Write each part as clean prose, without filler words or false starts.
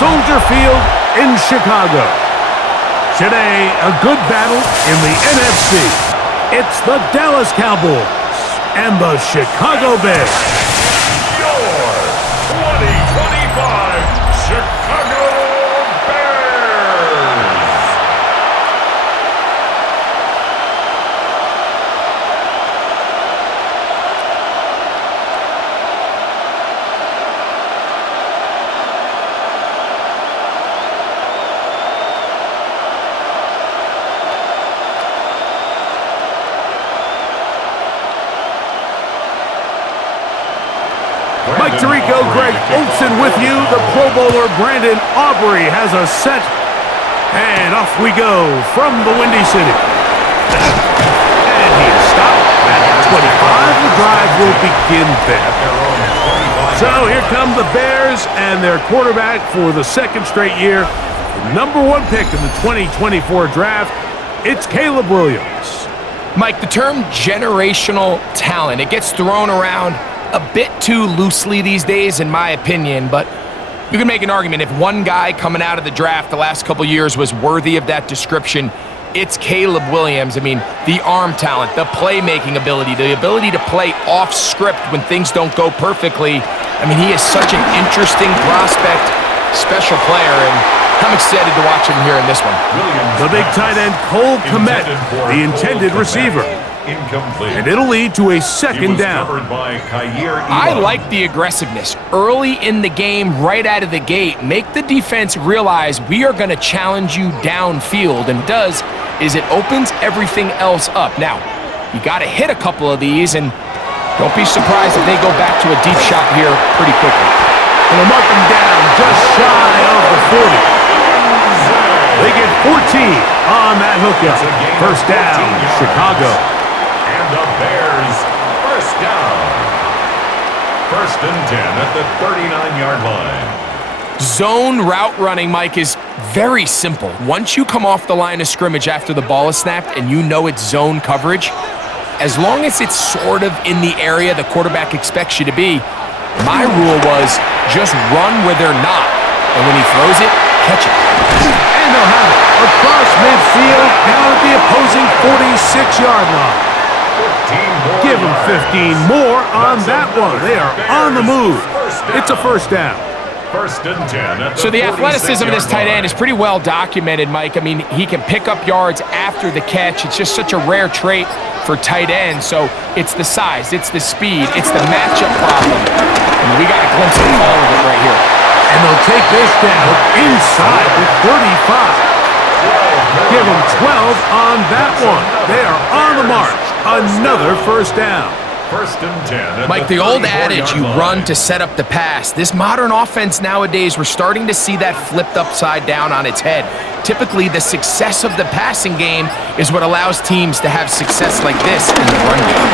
Soldier Field in Chicago. Today, a good battle in the NFC. It's the Dallas Cowboys and the Chicago Bears. Your 2025 Chicago Bears. Mike Tirico, Greg Olson with you. The Pro Bowler Brandon Aubrey has a set. And off we go from the Windy City. And he is stopped at 25. The drive will begin there. So here come the Bears and their quarterback for the second straight year. The #1 pick in the 2024 draft. It's Caleb Williams. Mike, the term generational talent, it gets thrown around a bit too loosely these days, in my opinion, but you can make an argument if one guy coming out of the draft the last couple years was worthy of that description, it's Caleb Williams. I mean, the arm talent, the playmaking ability, the ability to play off script when things don't go perfectly. I mean, he is such an interesting prospect, special player, and I'm excited to watch him here in this one. The big tight end, Cole Kmet, the intended receiver. Incomplete. And it'll lead to a second down. I like the aggressiveness. Early in the game, right out of the gate, make the defense realize we are going to challenge you downfield. And does is it opens everything else up. Now, you got to hit a couple of these, and don't be surprised if they go back to a deep shot here pretty quickly. And they'll mark them down just shy of the 40. They get 14 on that hookup. First down, Chicago. And the Bears, first down. First and 10 at the 39-yard line. Zone route running, Mike, is very simple. Once you come off the line of scrimmage after the ball is snapped and you know it's zone coverage, as long as it's sort of in the area the quarterback expects you to be, my rule was just run where they're not. And when he throws it, catch it. And they'll have it across midfield down at the opposing 46-yard line. Give them 15 more on that one. They are on the move. It's a first down. First and 10. So the athleticism of this tight end is pretty well documented, Mike. I mean, he can pick up yards after the catch. It's just such a rare trait for tight ends. So it's the size, it's the speed, it's the matchup problem. And we got a glimpse of all of it right here. And they'll take this down inside the 35. Give them 12 on that one. They are on the march. Another first down. First and 10. Mike, the old adage, you run to set up the pass. This modern offense nowadays, we're starting to see that flipped upside down on its head. Typically, the success of the passing game is what allows teams to have success like this in the run game.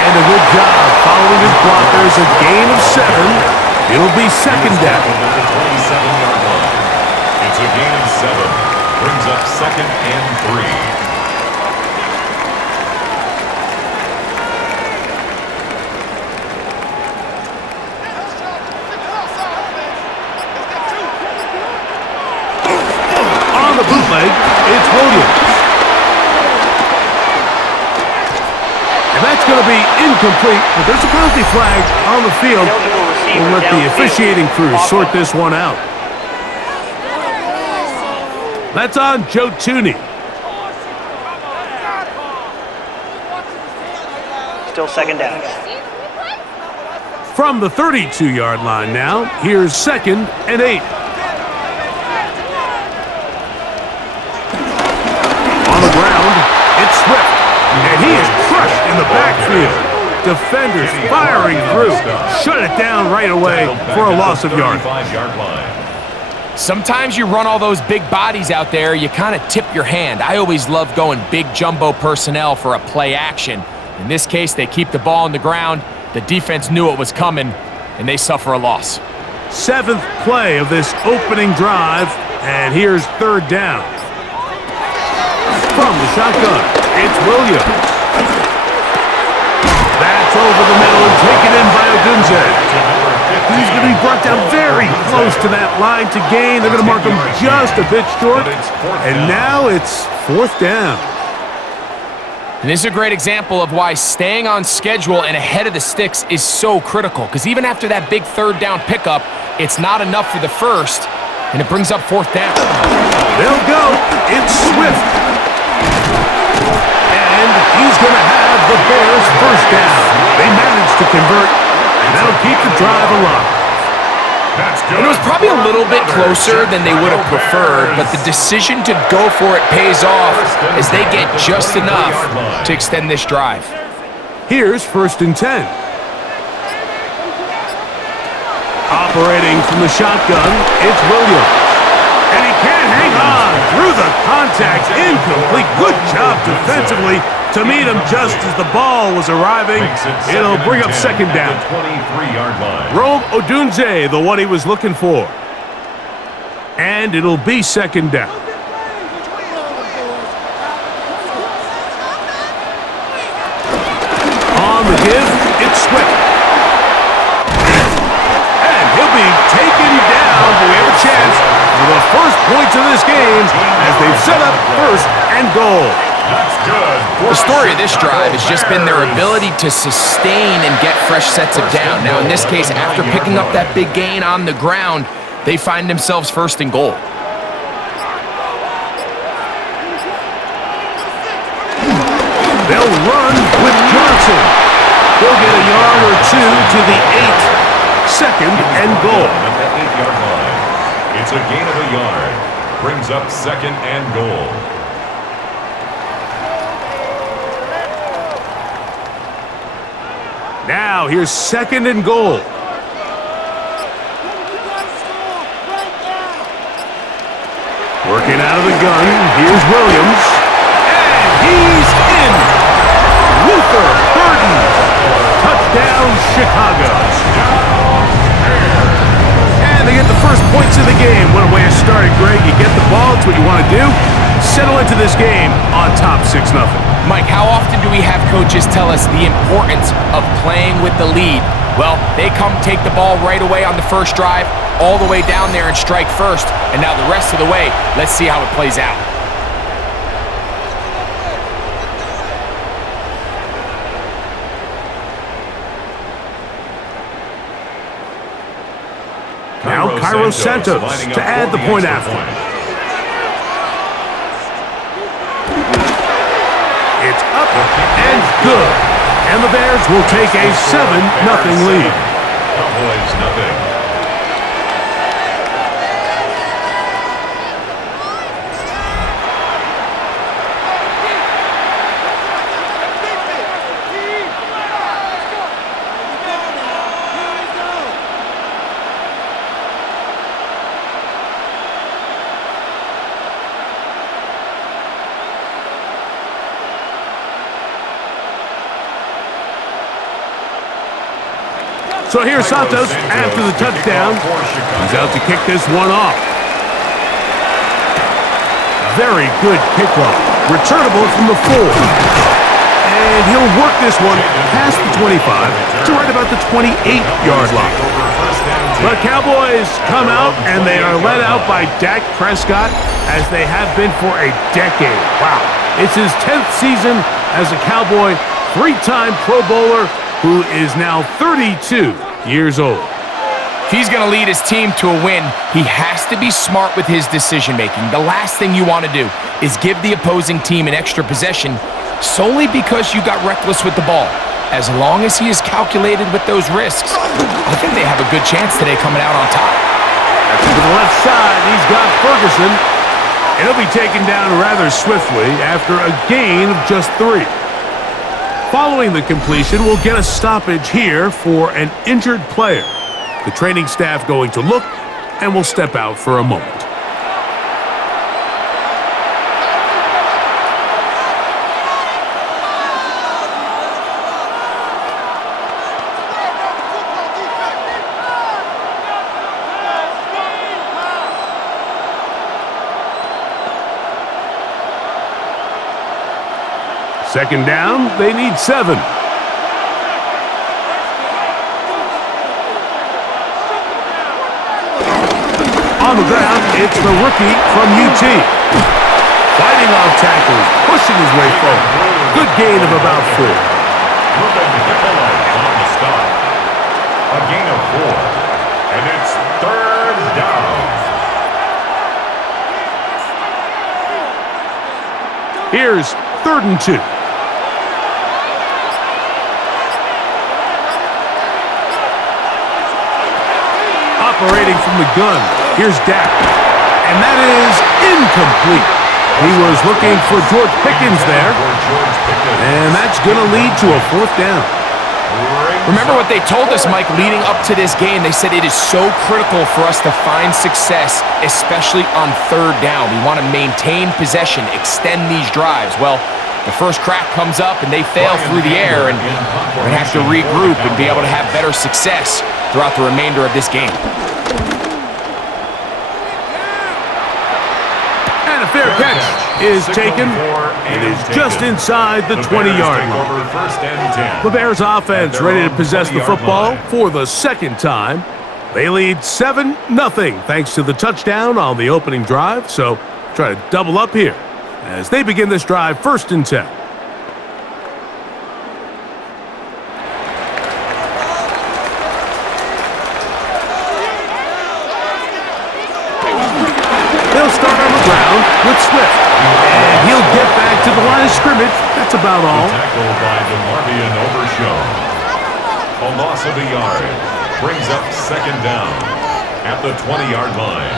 And a good job following his blockers. A gain of 7. It'll be second down. At the 27-yard line. It's a gain of 7. Brings up second and 3. On the bootleg, it's Williams. And that's going to be incomplete, but there's a penalty flag on the field. We'll let the officiating crew sort this one out. That's on Joe Tooney. Still second down. From the 32-yard line now, here's second and 8. On the ground, it's Swift, and he is crushed in the backfield. Defenders firing through. Shut it down right away for a loss of yardage. Sometimes you run all those big bodies out there, you kind of tip your hand. I always love going big jumbo personnel for a play action. In this case, they keep the ball on the ground. The defense knew it was coming, and they suffer a loss. 7th play of this opening drive, and here's third down. From the shotgun, it's Williams. That's over the middle and taken in by Odunze. He's going to be brought down very close to that line to gain. They're going to mark him just a bit short. And now it's 4th down. And this is a great example of why staying on schedule and ahead of the sticks is so critical. Because even after that big 3rd down pickup, it's not enough for the first, and it brings up 4th down. They'll go. It's Swift. And he's going to have the Bears' 1st down. They managed to convert, and that'll keep the drive alive. And it was probably a little bit closer than they would have preferred, but the decision to go for it pays off as they get just enough to extend this drive. Here's 1st and 10. Operating from the shotgun, it's Williams. And he can't hang on through the contact. Incomplete. Good job defensively to meet him just as the ball was arriving. It'll bring up 2nd down. 23-yard line. Rome Odunze, the one he was looking for. And it'll be 2nd down. On the give, it's Swift. And he'll be taken down. We have a chance for the first points of this game as they've set up 1st and goal. That's good. The story of this drive has just been their ability to sustain and get fresh sets of down. Now, in this case, after picking up that big gain on the ground, they find themselves 1st and goal. They'll run with Johnson. He'll get a yard or 2 to the 8. 2nd and goal. At the 8-yard line. It's a gain of a yard. Brings up 2nd and goal. Now, here's 2nd and goal. Working out of the gun, here's Williams. And he's in! Luther Burden. Touchdown, Chicago. And they get the first points of the game. What a way to start it, Greg. You get the ball, it's what you want to do. Settle into this game on top 6-0. Mike, how often do we have coaches tell us the importance of playing with the lead? Well, they come take the ball right away on the first drive, all the way down there and strike first. And now the rest of the way, let's see how it plays out. Now Cairo Santos to add the point after. It's up and good. And the Bears will take a 7-0 lead. Cowboys nothing. So here's Santos after the touchdown. He's out to kick this one off. Very good kickoff. Returnable from the 4. And he'll work this one past the 25 to right about the 28-yard line. The Cowboys come out, and they are led out by Dak Prescott, as they have been for a decade. Wow. It's his 10th season as a Cowboy, 3-time Pro Bowler, who is now 32 years old. If he's going to lead his team to a win, he has to be smart with his decision-making. The last thing you want to do is give the opposing team an extra possession solely because you got reckless with the ball. As long as he is calculated with those risks, I think they have a good chance today coming out on top. To the left side, he's got Ferguson. He'll be taken down rather swiftly after a gain of just 3. Following the completion, we'll get a stoppage here for an injured player. The training staff going to look, and we'll step out for a moment. Second down, they need 7. On the ground, it's the rookie from UT. Fighting off tackles, pushing his way forward. Good gain of about 4. Ruben Hippolite on the stop. A gain of 4. And it's third down. Here's 3rd and 2. Operating from the gun, here's Dak. And that is incomplete. He was looking for George Pickens there. And that's going to lead to a 4th down. Remember what they told us, Mike, leading up to this game? They said it is so critical for us to find success, especially on 3rd down. We want to maintain possession, extend these drives. Well, the first crack comes up and they fail through the air, and we're going to have to regroup and be able to have better success throughout the remainder of this game. And a fair catch is taken. It is just inside the 20-yard line. The Bears offense ready to possess the football for the 2nd time. They lead 7-0 thanks to the touchdown on the opening drive. So try to double up here as they begin this drive 1st and 10. They'll start on the ground with Swift. And he'll get back to the line of scrimmage. That's about all. Tackled by DeMarvion Overshown. A loss of a yard. Brings up 2nd down at the 20-yard line.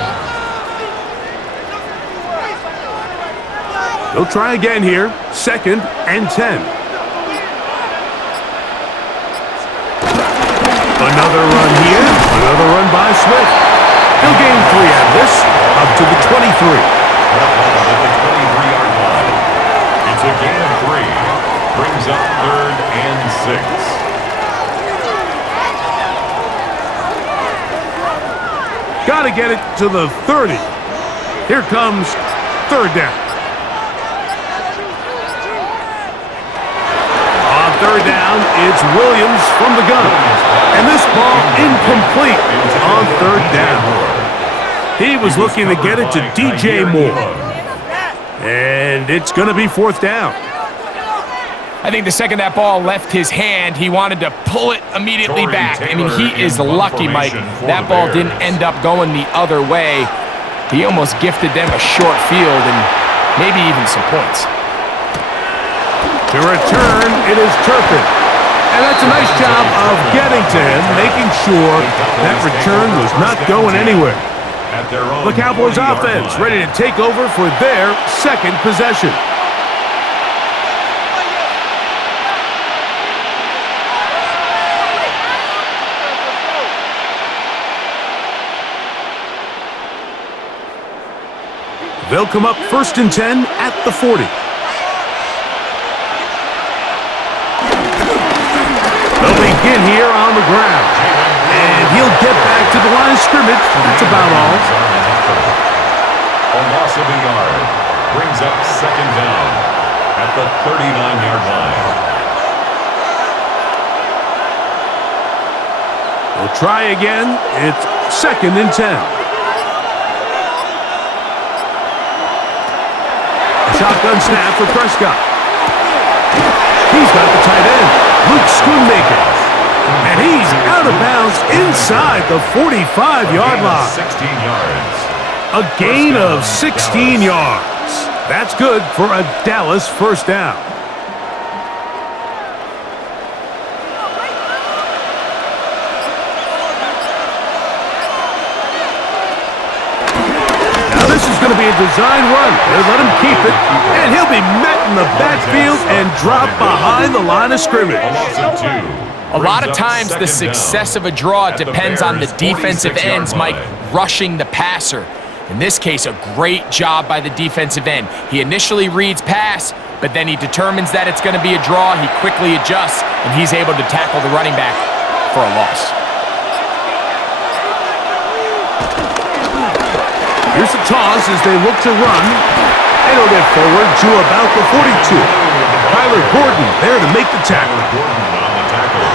They'll try again here. 2nd and 10. Another run here. Another run by Swift. He'll gain 3 out of this. Up to the 23. At the 23-yard line. It's a gain of 3. Brings up 3rd and 6. Got to get it to the 30. Here comes 3rd down. On 3rd down, it's Williams from the gun. And this ball incomplete on 3rd down. He was looking to get it to DJ Moore. And it's going to be 4th down. I think the second that ball left his hand, he wanted to pull it immediately back. I mean, he is lucky, Mike. That ball didn't end up going the other way. He almost gifted them a short field and maybe even some points. To return, it is Turpin. And that's a nice job of getting to him, making sure that return was not going anywhere. The Cowboys offense ready to take over for their 2nd possession. They'll come up 1st and 10 at the 40. They'll begin here on the ground. And he'll get back to the line of scrimmage. That's about all. A loss of a yard. Brings up 2nd down at the 39-yard line. They'll try again. It's 2nd and 10. A shotgun snap for Prescott. He's got the tight end, Luke Schoonmaker. And he's out of bounds inside the 45-yard line. 16 yards. A gain of 16 yards. That's good for a Dallas 1st down. Now this is going to be a design run. They'll let him keep it, and he'll be met in the backfield and drop behind the line of scrimmage. A loss of 2. A lot of times the success of a draw depends on the defensive ends, Mike, rushing the passer. In this case, a great job by the defensive end. He initially reads pass, but then he determines that it's going to be a draw. He quickly adjusts, and he's able to tackle the running back for a loss. Here's a toss as they look to run. And it'll get forward to about the 42. Tyler Gordon there to make the tackle. Gordon on the tackle.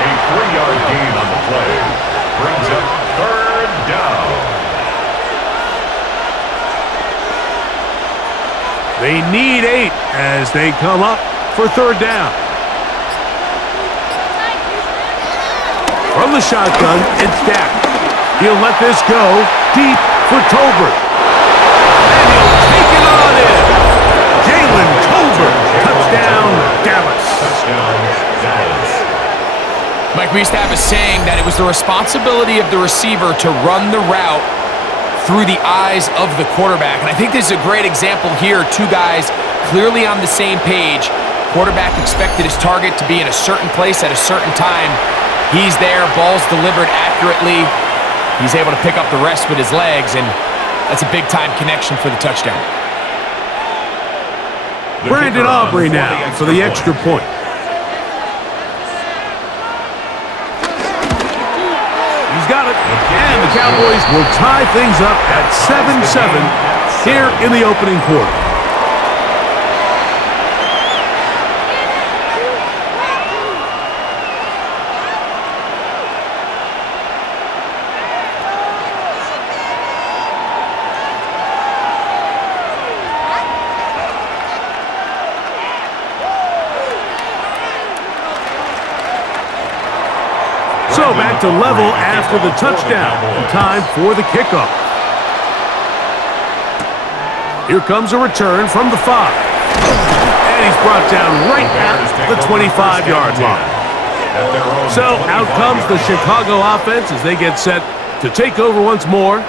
A 3-yard gain on the play. Brings up 3rd down. They need 8 as they come up for third down. From the shotgun, it's Dak. He'll let this go deep for Tolbert. And he'll take it on in. Jalen Tolbert. Touchdown, Dallas. Touchdown, Dallas. Mike, we used to have a saying that it was the responsibility of the receiver to run the route through the eyes of the quarterback. And I think this is a great example here. Two guys clearly on the same page. Quarterback expected his target to be in a certain place at a certain time. He's there, ball's delivered accurately. He's able to pick up the rest with his legs, and that's a big-time connection for the touchdown. Brandon Aubrey now for the extra point. He's got it, and the Cowboys will tie things up at 7-7 here in the opening quarter. So back to level after the touchdown. And time for the kickoff. Here comes a return from the 5. And he's brought down right at the 25-yard line. So out comes the Chicago offense as they get set to take over once more.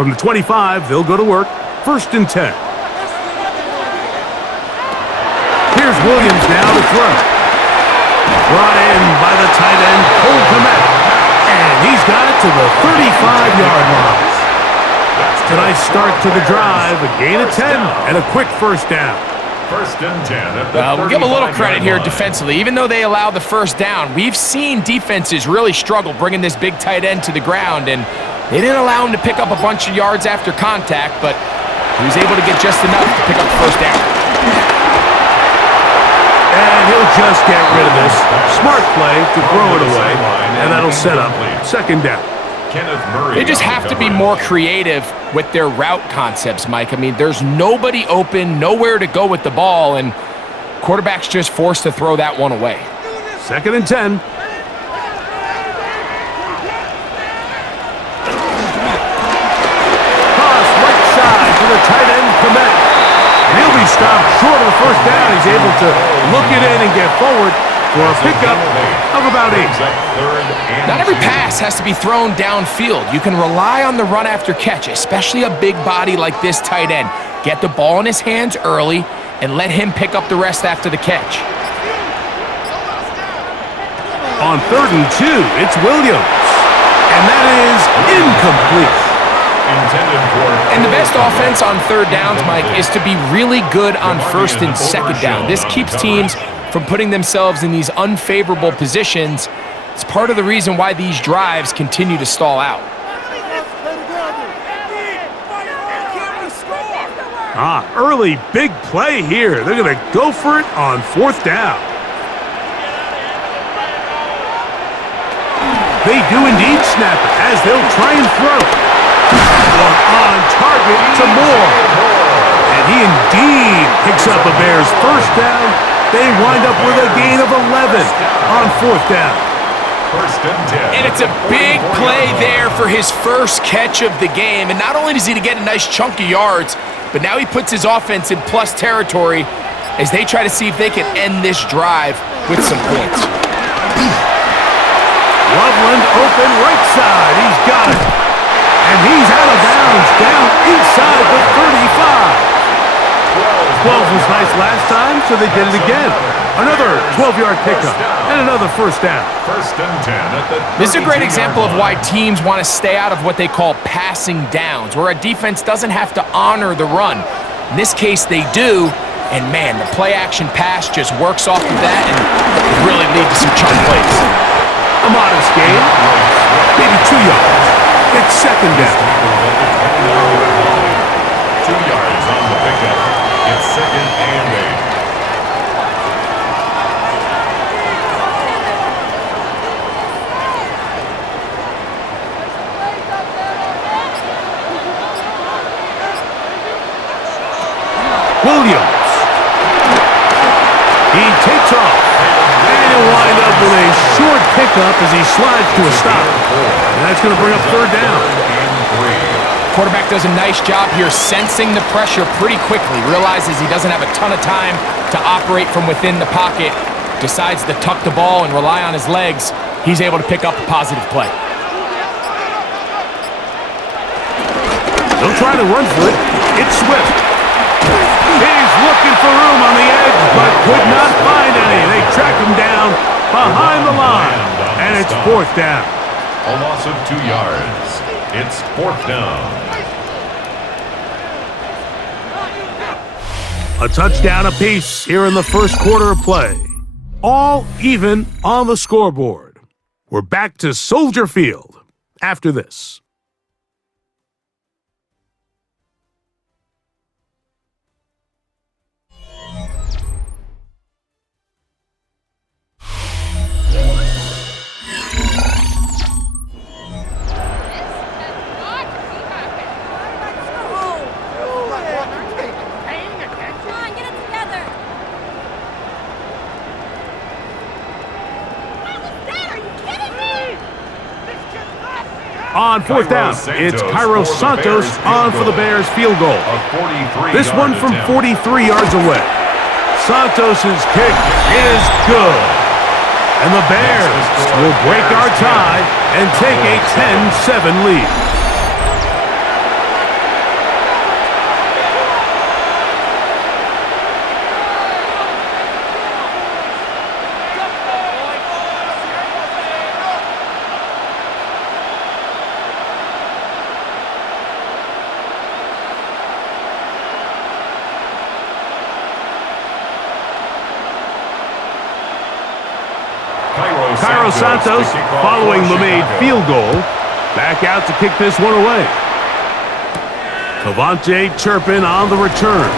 From the 25, they'll go to work. 1st and 10. Here's Williams now to throw. Brought in by the tight end, Cole Kmet. And he's got it to the 35-yard line. That's a nice start to the drive. A gain of 10 and a quick first down. 1st and 10 at the We'll give a little credit here line. defensively. Even though they allow the first down, we've seen defenses really struggle bringing this big tight end to the ground, and they didn't allow him to pick up a bunch of yards after contact, but he was able to get just enough to pick up the first down. And he'll just get rid of this. Smart play to throw it away, and that'll set up 2nd down. Kenneth Murray. They just have to be more creative with their route concepts, Mike. I mean, there's nobody open, nowhere to go with the ball, and quarterback's just forced to throw that one away. 2nd and 10. Cross right side to the tight end, Kmet. And he'll be stopped short of the first down. He's able to look it in and get forward for a pickup of about 8. Not every pass has to be thrown downfield. You can rely on the run after catch, especially a big body like this tight end. Get the ball in his hands early and let him pick up the rest after the catch. On 3rd and 2, it's Williams. And that is incomplete. And the best offense on 3rd downs, Mike, is to be really good on 1st and 2nd down. This keeps teams from putting themselves in these unfavorable positions. It's part of the reason why these drives continue to stall out. Early big play here. They're going to go for it on 4th down. They do indeed snap it as they'll try and throw. On target to Moore. And he indeed picks up a Bears first down. They wind up with a gain of 11 on 4th down. 1st and 10. And it's a big play there for his first catch of the game. And not only does he get a nice chunk of yards, but now he puts his offense in plus territory as they try to see if they can end this drive with some points. Loveland open right side. He's got it. And he's out of bounds, down inside the 35. 12 was nice last time, so they did it again. Another 12-yard pickup and another first down. 1st and 10 at the This is a great example of why teams want to stay out of what they call passing downs, where a defense doesn't have to honor the run. In this case, they do, and man, the play-action pass just works off of that and can really lead to some chunk plays. A modest gain, maybe 2 yards. It's 2nd down. 2 yards on the pickup. It's 2nd and 8. He takes off. And he'll wind up with a short pickup as he slides to a stop. And that's going to bring up third down. Quarterback does a nice job here sensing the pressure pretty quickly. Realizes he doesn't have a ton of time to operate from within the pocket. Decides to tuck the ball and rely on his legs. He's able to pick up a positive play. They'll try to run for it. It's Swift. He's looking for room on the edge, but could not find any. They track him down behind the line, and it's fourth down. A loss of 2 yards. It's fourth down. A touchdown apiece here in the first quarter of play. All even on the scoreboard. We're back to Soldier Field after this. On fourth down, it's Cairo Santos on for the Bears field goal. This one from 43 yards away. Santos' kick is good. And the Bears will break our tie and take a 10-7 lead. Cairo Santos, following the made field goal, back out to kick this one away. Cavante Turpin on the return.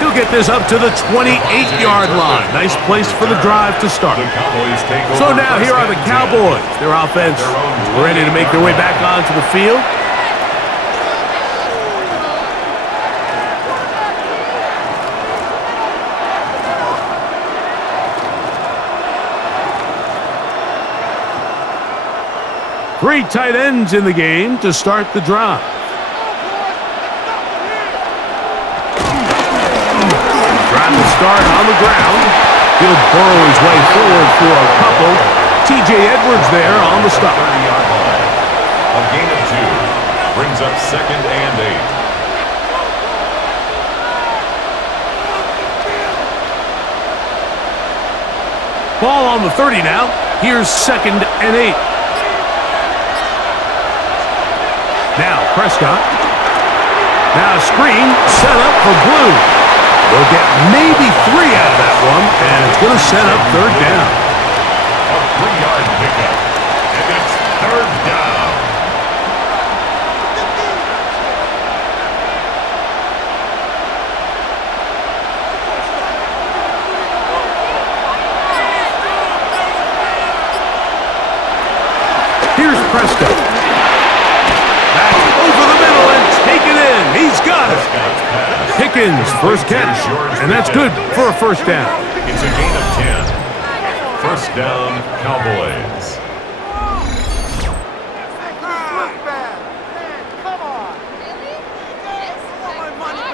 He'll get this up to the 28-yard line. Nice place for the drive to start. So now here are the Cowboys. Their offense ready to make their way back onto the field. Three tight ends in the game to start the drive. Trying to start on the ground. He'll burrow his way forward for a couple. T.J. Edwards there on the stop. 30-yard line. A gain of 2 brings up 2nd and 8. Ball on the 30 now. Here's 2nd and 8. Now Prescott. Now a screen set up for Blue. They'll get maybe 3 out of that one, and it's going to set up third down. A 3-yard pickup, and it's third down. Here's Prescott. He's got it. Pickens, first catch, and that's good for a first down. It's a gain of 10. First down, Cowboys.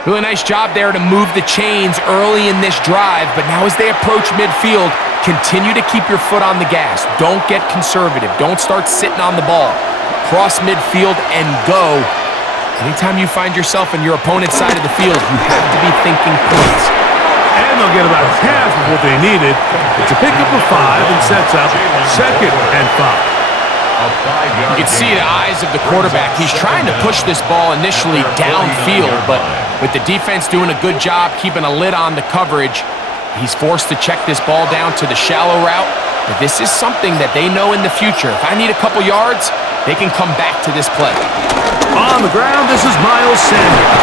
Really nice job there to move the chains early in this drive, but now as they approach midfield, continue to keep your foot on the gas. Don't get conservative. Don't start sitting on the ball. Cross midfield and go. Anytime you find yourself on your opponent's side of the field, you have to be thinking points. And they'll get about half of what they needed. It's a pickup of 5 and sets up 2nd and 5. You can see the eyes of the quarterback. He's trying to push this ball initially downfield, but with the defense doing a good job keeping a lid on the coverage, he's forced to check this ball down to the shallow route. But this is something that they know in the future. If I need a couple yards, they can come back to this play. On the ground, this is Miles Sanders.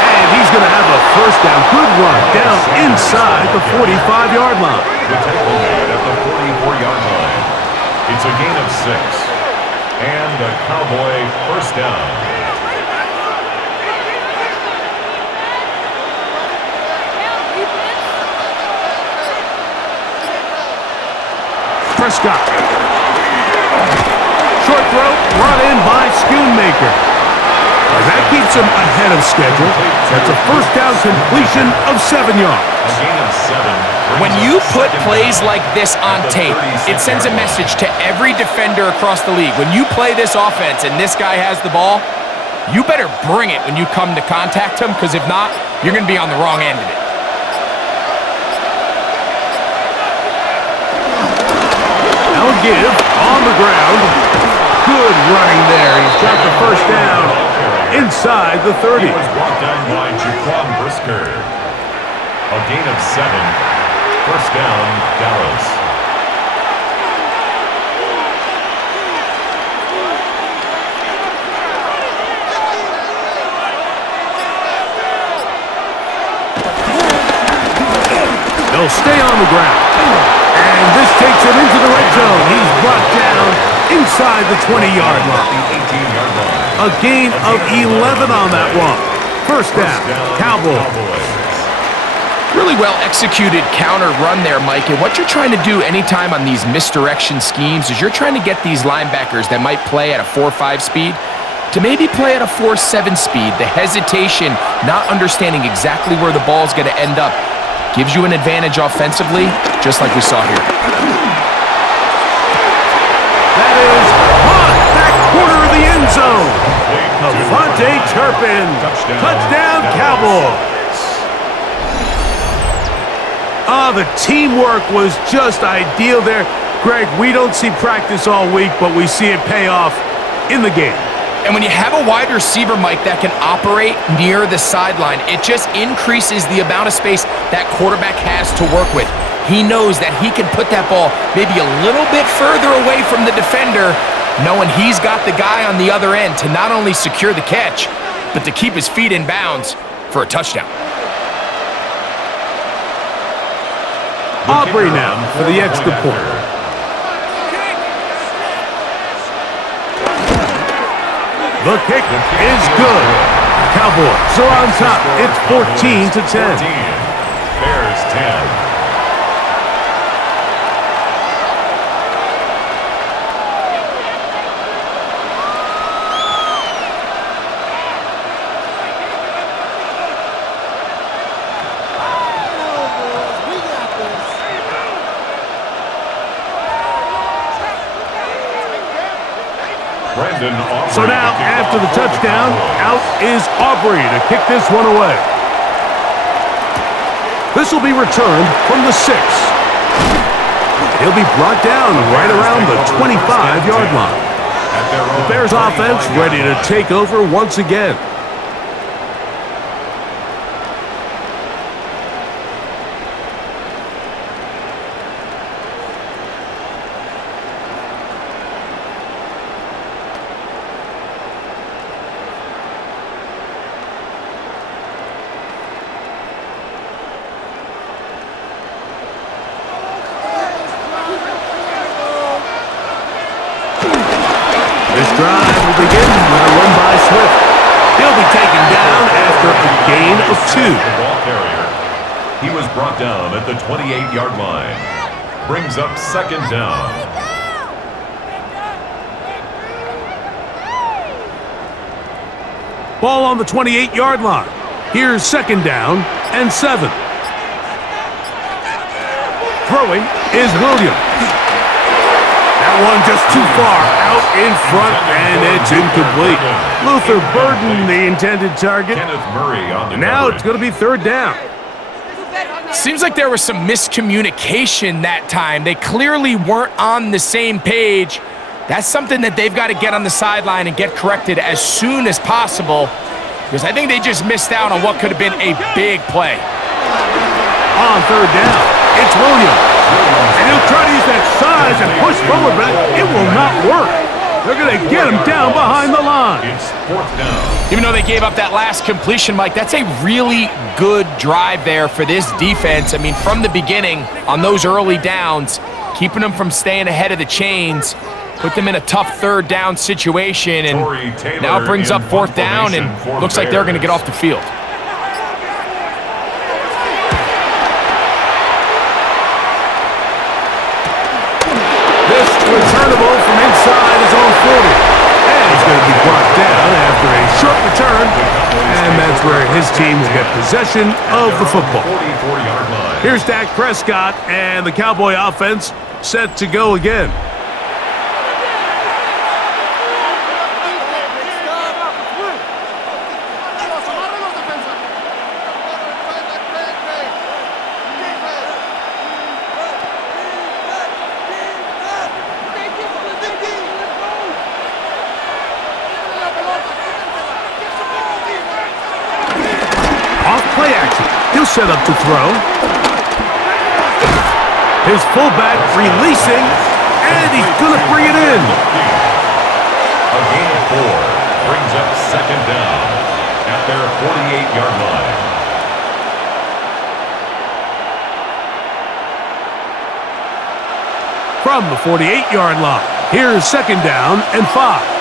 And he's going to have a first down. Good run down inside the 45-yard line. The tackle made at the 44-yard line. It's a gain of 6. And a Cowboy first down. Prescott. Short throw brought in by Schoonmaker. And that keeps him ahead of schedule. That's a first down completion of 7 yards. A gain of 7. When you put plays like this on tape, it sends a message to every defender across the league. When you play this offense and this guy has the ball, you better bring it when you come to contact him, because if not, you're going to be on the wrong end of it. Now give on the ground. Good running there. He's got the first down inside the 30. He was brought down by Jaquan Brisker. A gain of 7. First down, Dallas. They'll stay on the ground. And this takes him into the red zone. He's brought down inside the 20-yard line. The 18-yard line. A gain of 11 on that one. First down, Cowboys. Really well executed counter run there, Mike. And what you're trying to do anytime on these misdirection schemes is you're trying to get these linebackers that might play at a 4.5 speed to maybe play at a 4.7 speed. The hesitation, not understanding exactly where the ball's going to end up, gives you an advantage offensively, just like we saw here. That is caught back corner of the end zone. Devontae Turpin. Touchdown, Cowboys. The teamwork was just ideal there. Greg, we don't see practice all week, but we see it pay off in the game. And when you have a wide receiver, Mike, that can operate near the sideline, it just increases the amount of space that quarterback has to work with. He knows that he can put that ball maybe a little bit further away from the defender, knowing he's got the guy on the other end to not only secure the catch, but to keep his feet in bounds for a touchdown. Aubrey now for the extra point. The kick is good. Cowboys are on top. It's 14-10. Bears 10. So now, after the touchdown, out is Aubrey to kick this one away. This will be returned from the 6. He'll be brought down right around the 25-yard line. The Bears offense ready to take over once again. This drive will begin with a run by Swift. He'll be taken down after a gain of 2. The ball carrier. He was brought down at the 28-yard line. Brings up second down. Ball on the 28-yard line. Here's second down and 7. Throwing is Williams. That one just too far out in front, and it's incomplete. Luther Burden, the intended target. Kenneth Murray on the Now coverage. it's going to be third down. Seems like there was some miscommunication that time. They clearly weren't on the same page. That's something that they've got to get on the sideline and get corrected as soon as possible, because I think they just missed out on what could have been a big play. On third down, it's Williams. And he'll try to use that size and push forward, but it will not work. They're going to get him down behind the line. It's fourth down. Even though they gave up that last completion, Mike, that's a really good drive there for this defense. I mean, from the beginning, on those early downs, keeping them from staying ahead of the chains, put them in a tough third down situation, and now it brings up fourth down, and looks like they're going to get off the field. where his team will get possession of the football. 44-yard line. Here's Dak Prescott, and the Cowboy offense set to go again. Play action. He'll set up to throw. His fullback releasing, and he's going to bring it in. A gain of 4 brings up second down at their 48-yard line. From the 48-yard line, here's second down and 5.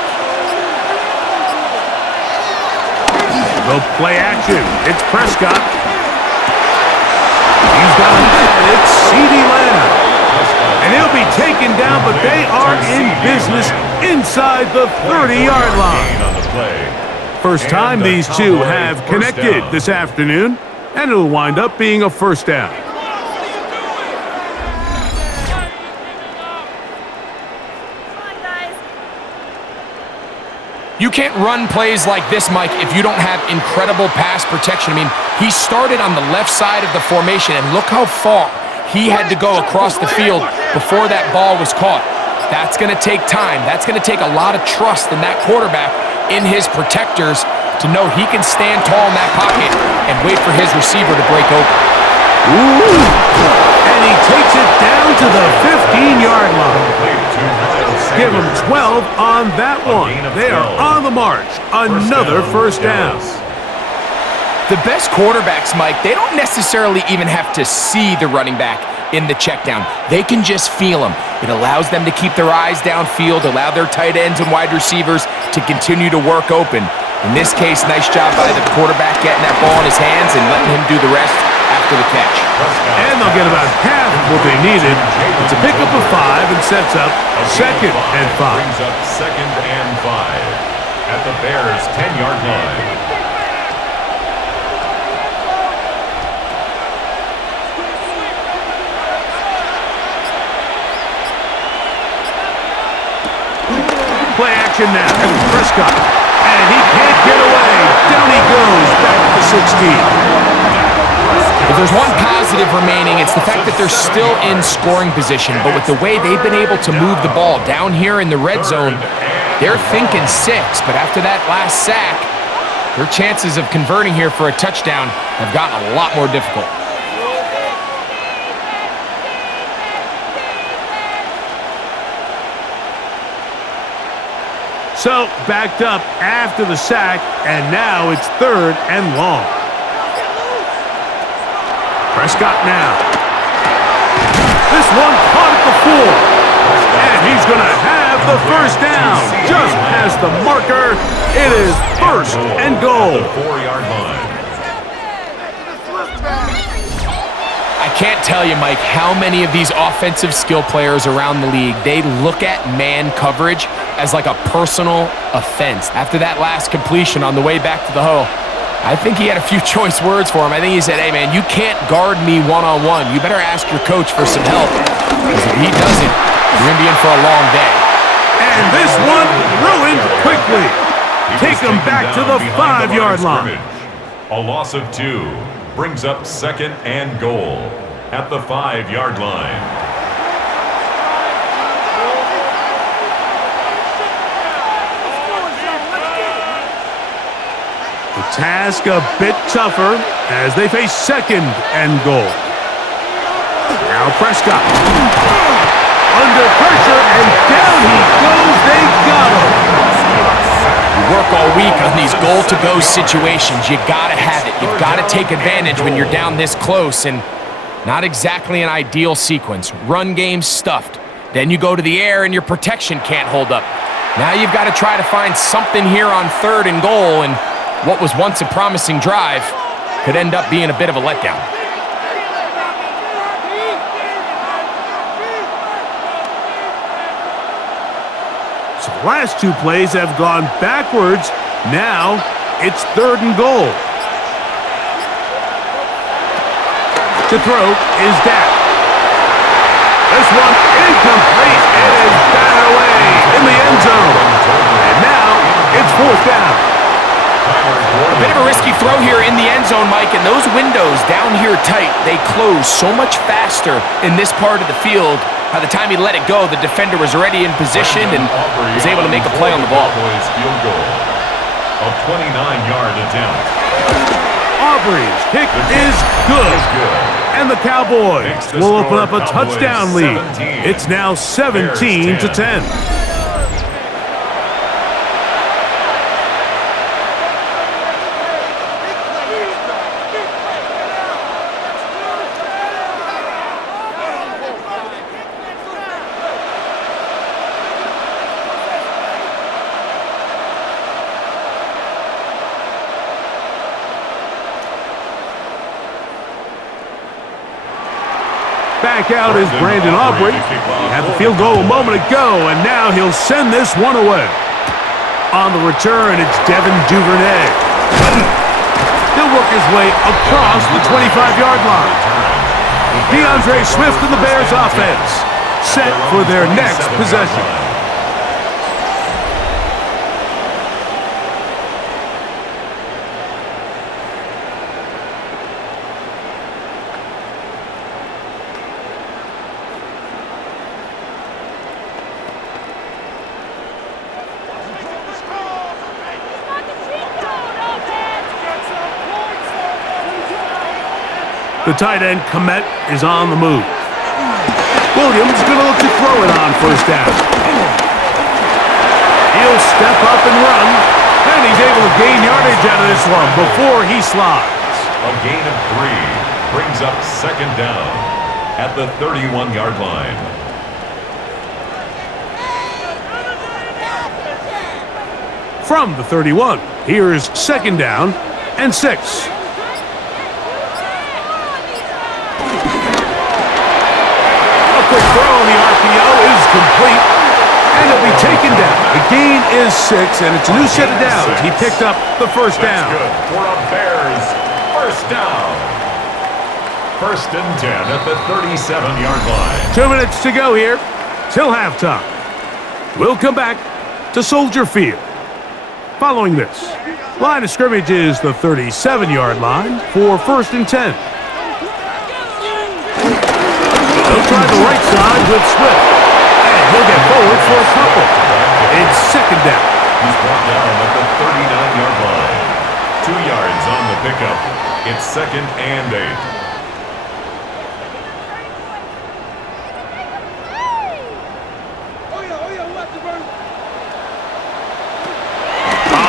No play action. It's Prescott. He's got a man. It's CeeDee Lamb. And he'll be taken down, but they are in business inside the 30-yard line. First time these two have connected this afternoon, and it'll wind up being a first down. You can't run plays like this, Mike, if you don't have incredible pass protection. I mean, he started on the left side of the formation, and look how far he had to go across the field before that ball was caught. That's going to take time. That's going to take a lot of trust in that quarterback, in his protectors, to know he can stand tall in that pocket and wait for his receiver to break open. Ooh. And he takes it down to the 15-yard line. Give him 12 on that one. They are on the march. Another first down. The best quarterbacks, Mike, they don't necessarily even have to see the running back in the check down. They can just feel him. It allows them to keep their eyes downfield, allow their tight ends and wide receivers to continue to work open. In this case, nice job by the quarterback getting that ball in his hands and letting him do the rest after the catch. And they'll get about half of what they needed. It's a pickup of 5 and sets up second and 5. Brings up second and 5 at the Bears' 10-yard line. Play action now. Prescott. And he can't get away. Down he goes. Back to the 16. If there's one positive remaining, it's the fact that they're still in scoring position. But with the way they've been able to move the ball down here in the red zone, they're thinking 6. But after that last sack, their chances of converting here for a touchdown have gotten a lot more difficult. So, backed up after the sack, and now it's third and long. Prescott now. This one caught at the 4. And he's going to have the first down. Just past the marker. It is first and goal. 4-yard line. I can't tell you, Mike, how many of these offensive skill players around the league, they look at man coverage as like a personal offense. After that last completion on the way back to the huddle, I think he had a few choice words for him. I think he said, hey, man, you can't guard me one-on-one. You better ask your coach for some help. Because if he doesn't, you're going to be in for a long day. And this one ruined quickly. Take him back to the 5-yard line. A loss of 2 brings up second and goal at the 5-yard line. The task a bit tougher as they face second and goal. Now Prescott. Under pressure, and down he goes. They got him. You work all week on these goal-to-go situations. You got to have it. You've got to take advantage when you're down this close, and not exactly an ideal sequence. Run game stuffed. Then you go to the air, and your protection can't hold up. Now you've got to try to find something here on third and goal, and what was once a promising drive could end up being a bit of a letdown. So the last 2 plays have gone backwards. Now it's third and goal. To throw is Dak. This one incomplete. It is batted away in the end zone. And now it's fourth down. A bit of a risky throw here in the end zone, Mike, and those windows down here tight, they close so much faster in this part of the field. By the time he let it go, the defender was already in position and was able to make a play on the ball. Field goal. A 29-yard attempt. Aubrey's kick is good. And the Cowboys will open up a touchdown lead. It's now 17-10. Back out is Brandon Aubrey. He had the field goal a moment ago, and now he'll send this one away. On the return, it's Devin Duvernay. He'll work his way across the 25-yard line. DeAndre Swift and the Bears offense set for their next possession. The tight end, Komet, is on the move. Williams going to look to throw it on first down. He'll step up and run, and he's able to gain yardage out of this one before he slides. A gain of 3 brings up second down at the 31-yard line. From the 31, here's second down and 6. Quick throw on the RPO is complete, and it'll be taken down. The gain is 6, and it's a new set of downs. He picked up the first down. Good for a Bears first down. First and 10 at the 37-yard line. 2 minutes to go here till halftime. We'll come back to Soldier Field. Following this, line of scrimmage is the 37-yard line for first and 10. He'll try the right side with Swift, and he'll get forward for a couple. It's second down. He's brought down at the 39-yard line. 2 yards on the pickup. It's second and 8.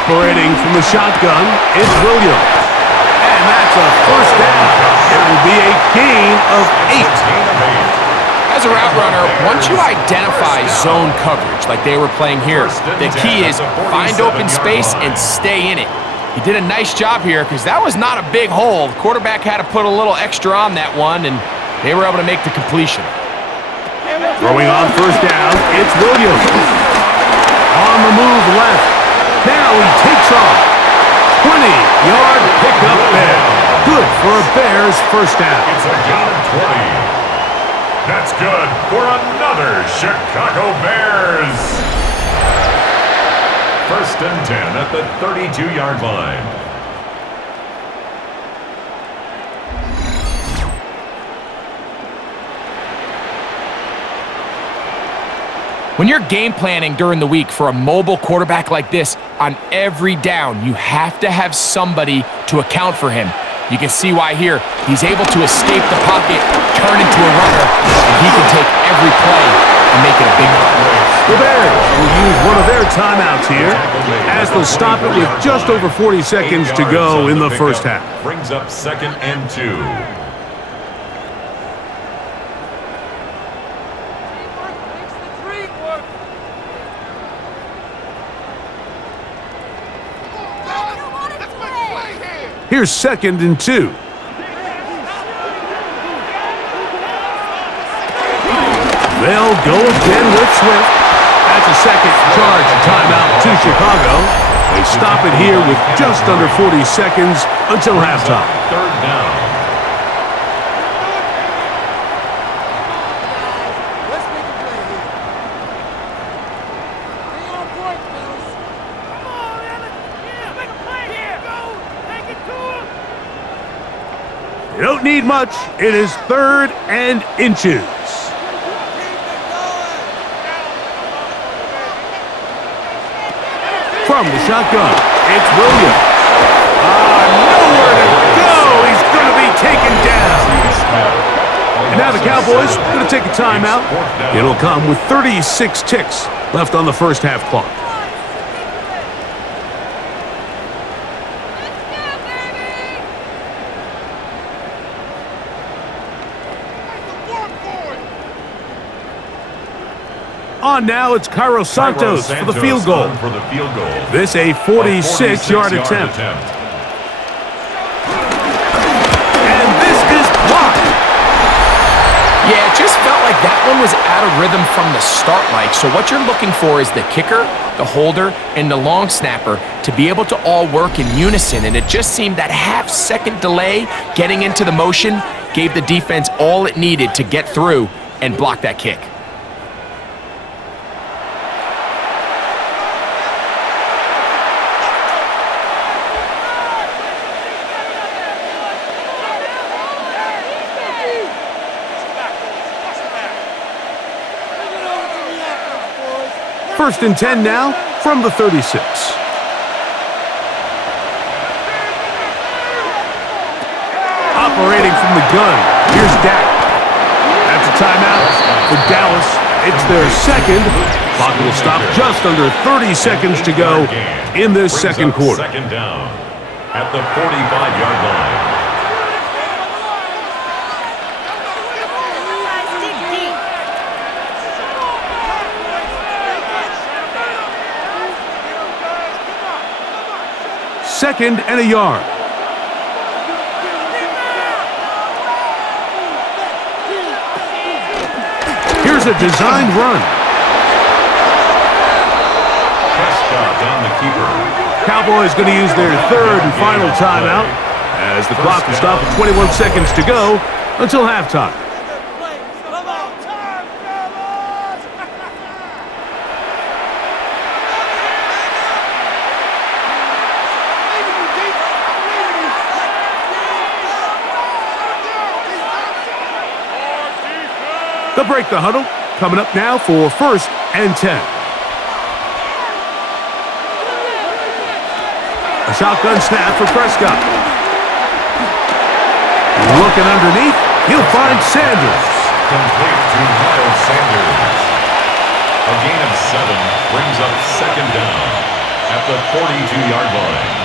Operating from the shotgun, it's Williams. And that's a first down. It will be a gain of 8. As a route runner, once you identify zone coverage like they were playing here, the key is find open space and stay in it. He did a nice job here because that was not a big hole. The quarterback had to put a little extra on that one, and they were able to make the completion. Throwing on first down, it's Williams. On the move left. Now he takes off. 20-yard pickup there. Good for a Bears first down. It's a gain of 20. That's good for another Chicago Bears. First and 10 at the 32-yard line. When you're game planning during the week for a mobile quarterback like this, on every down, you have to have somebody to account for him. You can see why here. He's able to escape the pocket, turn into a runner, and he can take every play and make it a big one. The Bears will use one of their timeouts here as they'll stop it with just over 40 seconds to go in the first half. Brings up second and 2. Here's second and 2. They'll go again with Swift. That's a second charge timeout to Chicago. They stop it here with just under 40 seconds until halftime. Third down. won't need much. It is 3rd and inches. From the shotgun, it's Williams. Nowhere to go. He's going to be taken down. And now the Cowboys are going to take a timeout. It'll come with 36 ticks left on the first half clock. On now, it's Cairo Santos for the field goal. This a 46-yard attempt. And this is blocked. Yeah, it just felt like that one was out of rhythm from the start, Mike. So what you're looking for is the kicker, the holder, and the long snapper to be able to all work in unison. And it just seemed that half-second delay getting into the motion gave the defense all it needed to get through and block that kick. First and 10 now from the 36. Operating from the gun, here's Dak. That's a timeout for Dallas. It's their second. Clock will stop just under 30 seconds to go in this second quarter. Second down at the 45-yard line. Second and a yard. Here's a designed run. Down the keeper. Cowboys going to use their third and final timeout as the clock will stop at 21 seconds to go until halftime. They'll break the huddle. Coming up now for 1st and 10. A shotgun snap for Prescott. Looking underneath, he'll find Sanders. Complete to Miles Sanders. A gain of 7 brings up second down at the 42-yard line.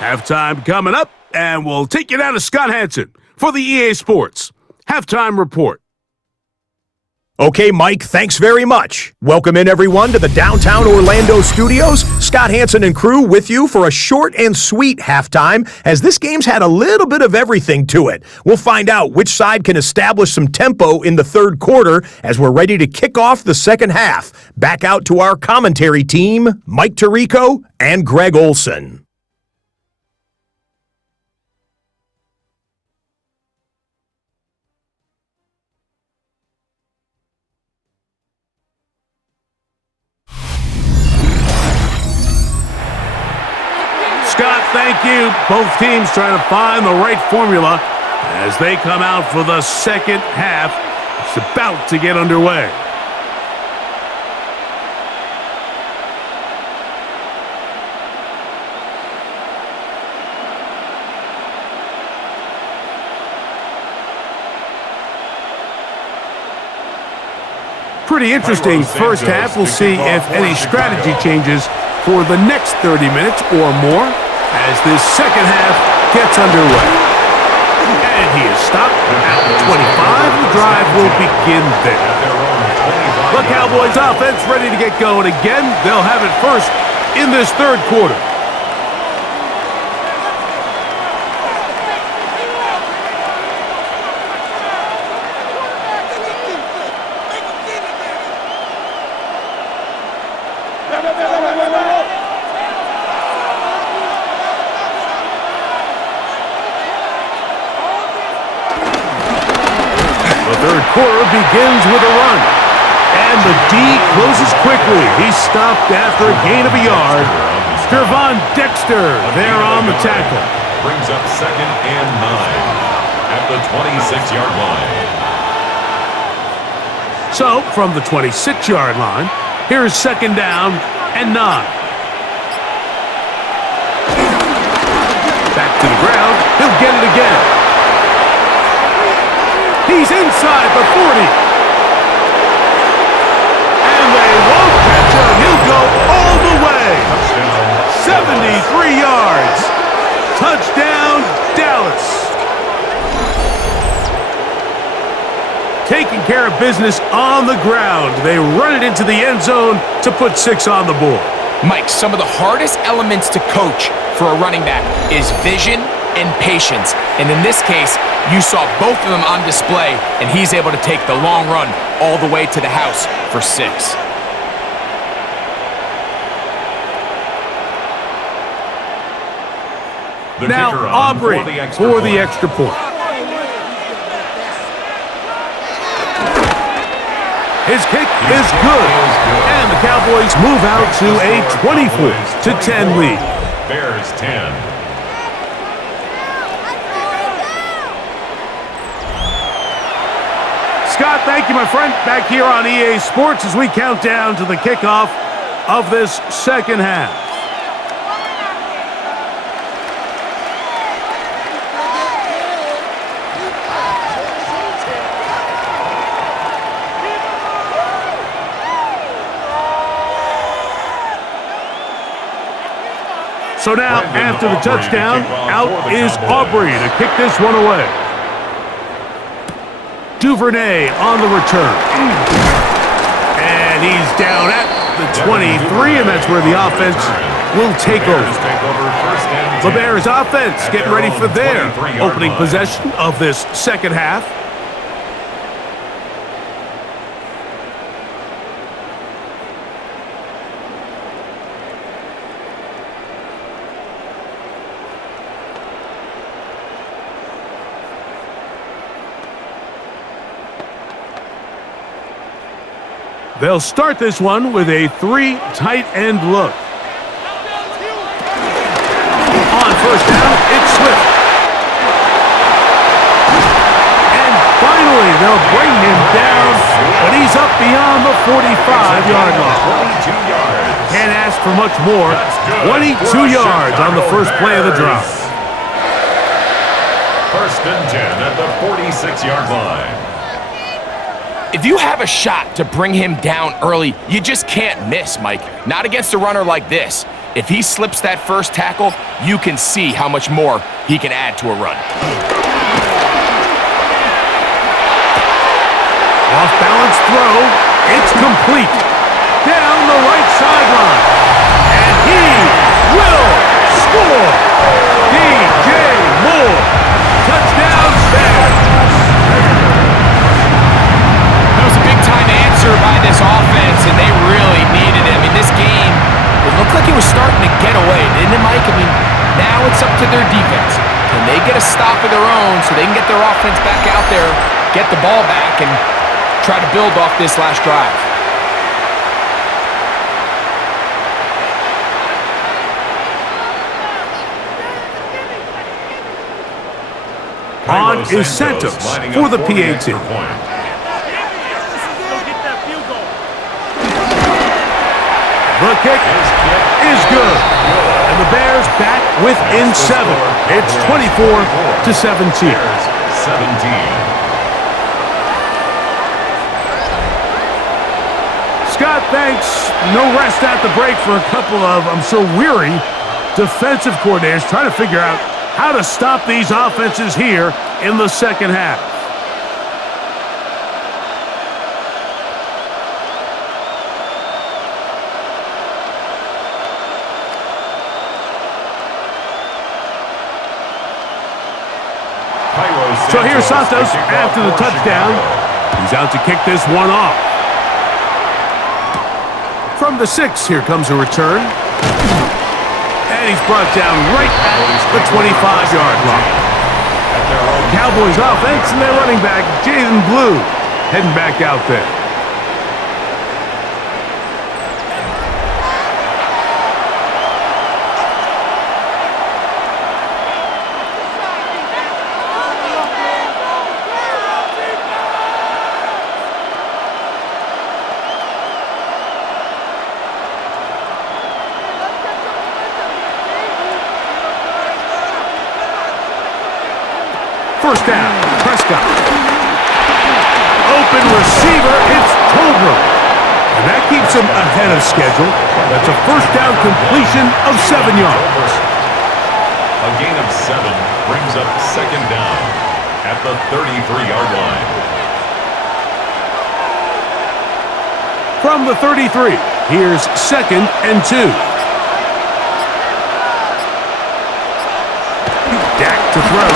Halftime coming up, and we'll take you down to Scott Hansen for the EA Sports Halftime Report. Okay, Mike, thanks very much. Welcome in, everyone, to the downtown Orlando studios. Scott Hansen and crew with you for a short and sweet halftime, as this game's had a little bit of everything to it. We'll find out which side can establish some tempo in the third quarter as we're ready to kick off the second half. Back out to our commentary team, Mike Tirico and Greg Olson. Scott, thank you. Both teams trying to find the right formula as they come out for the second half. It's about to get underway. Pretty interesting first half. We'll see if any strategy changes for the next 30 minutes or more as this second half gets underway. And he is stopped at the 25. The drive will begin there. The Cowboys offense ready to get going again. They'll have it first in this third quarter. Quarter begins with a run. And And the D closes quickly. He's stopped after a gain of a yard. Gervon Dexter there on the tackle. Brings up 2nd and 9 at the 26-yard line. So, from the 26-yard line, here's 2nd down and 9. Back to the ground. He'll get it again. He's inside the 40. And they won't catch him. He'll go all the way. 73 yards. Touchdown, Dallas. Taking care of business on the ground. They run it into the end zone to put 6 on the board. Mike, some of the hardest elements to coach for a running back is vision and patience. And in this case, you saw both of them on display, and he's able to take the long run all the way to the house for 6. Now Aubrey for the extra point. His kick is good. And the Cowboys move out to a 24-10 lead. Bears 10. Scott, thank you, my friend. Back here on EA Sports as we count down to the kickoff of this second half. So now, after the touchdown, out is Aubrey to kick this one away. Duvernay on the return. And he's down at the 23, and that's where the offense will take over. The Bears offense getting ready for their opening possession of this second half. They'll start this one with a 3 tight end look. On first down, it's Swift. And finally, they'll bring him down, but he's up beyond the 45-yard line. Can't ask for much more. 22 yards on the first play of the drive. 1st and 10 at the 46-yard line. If you have a shot to bring him down early, you just can't miss, Mike. Not against a runner like this. If he slips that first tackle, you can see how much more he can add to a run. Off-balance throw. It's complete. Down the right sideline. And he will score. DJ Moore. Touchdown, Bears. Big-time answer by this offense, and they really needed it. I mean, this game, it looked like it was starting to get away, didn't it, Mike? I mean, now it's up to their defense. Can they get a stop of their own so they can get their offense back out there, get the ball back, and try to build off this last drive? On is Santos for the PAT. The kick is good. And the Bears back within 7. It's 24-17. Scott, thanks. No rest at the break for a couple of, I'm sure, weary defensive coordinators trying to figure out how to stop these offenses here in the second half. So here's Santos after the touchdown. He's out to kick this one off. From the 6, here comes a return. And he's brought down right at the 25-yard line. Cowboys offense and their running back, Jaden Blue, heading back out there. first down. Prescott. Open receiver. It's Tolbert. And that keeps him ahead of schedule. That's a first down completion of 7 yards. A gain of 7 brings up second down at the 33-yard line. From the 33, here's 2nd and 2. Dak to throw.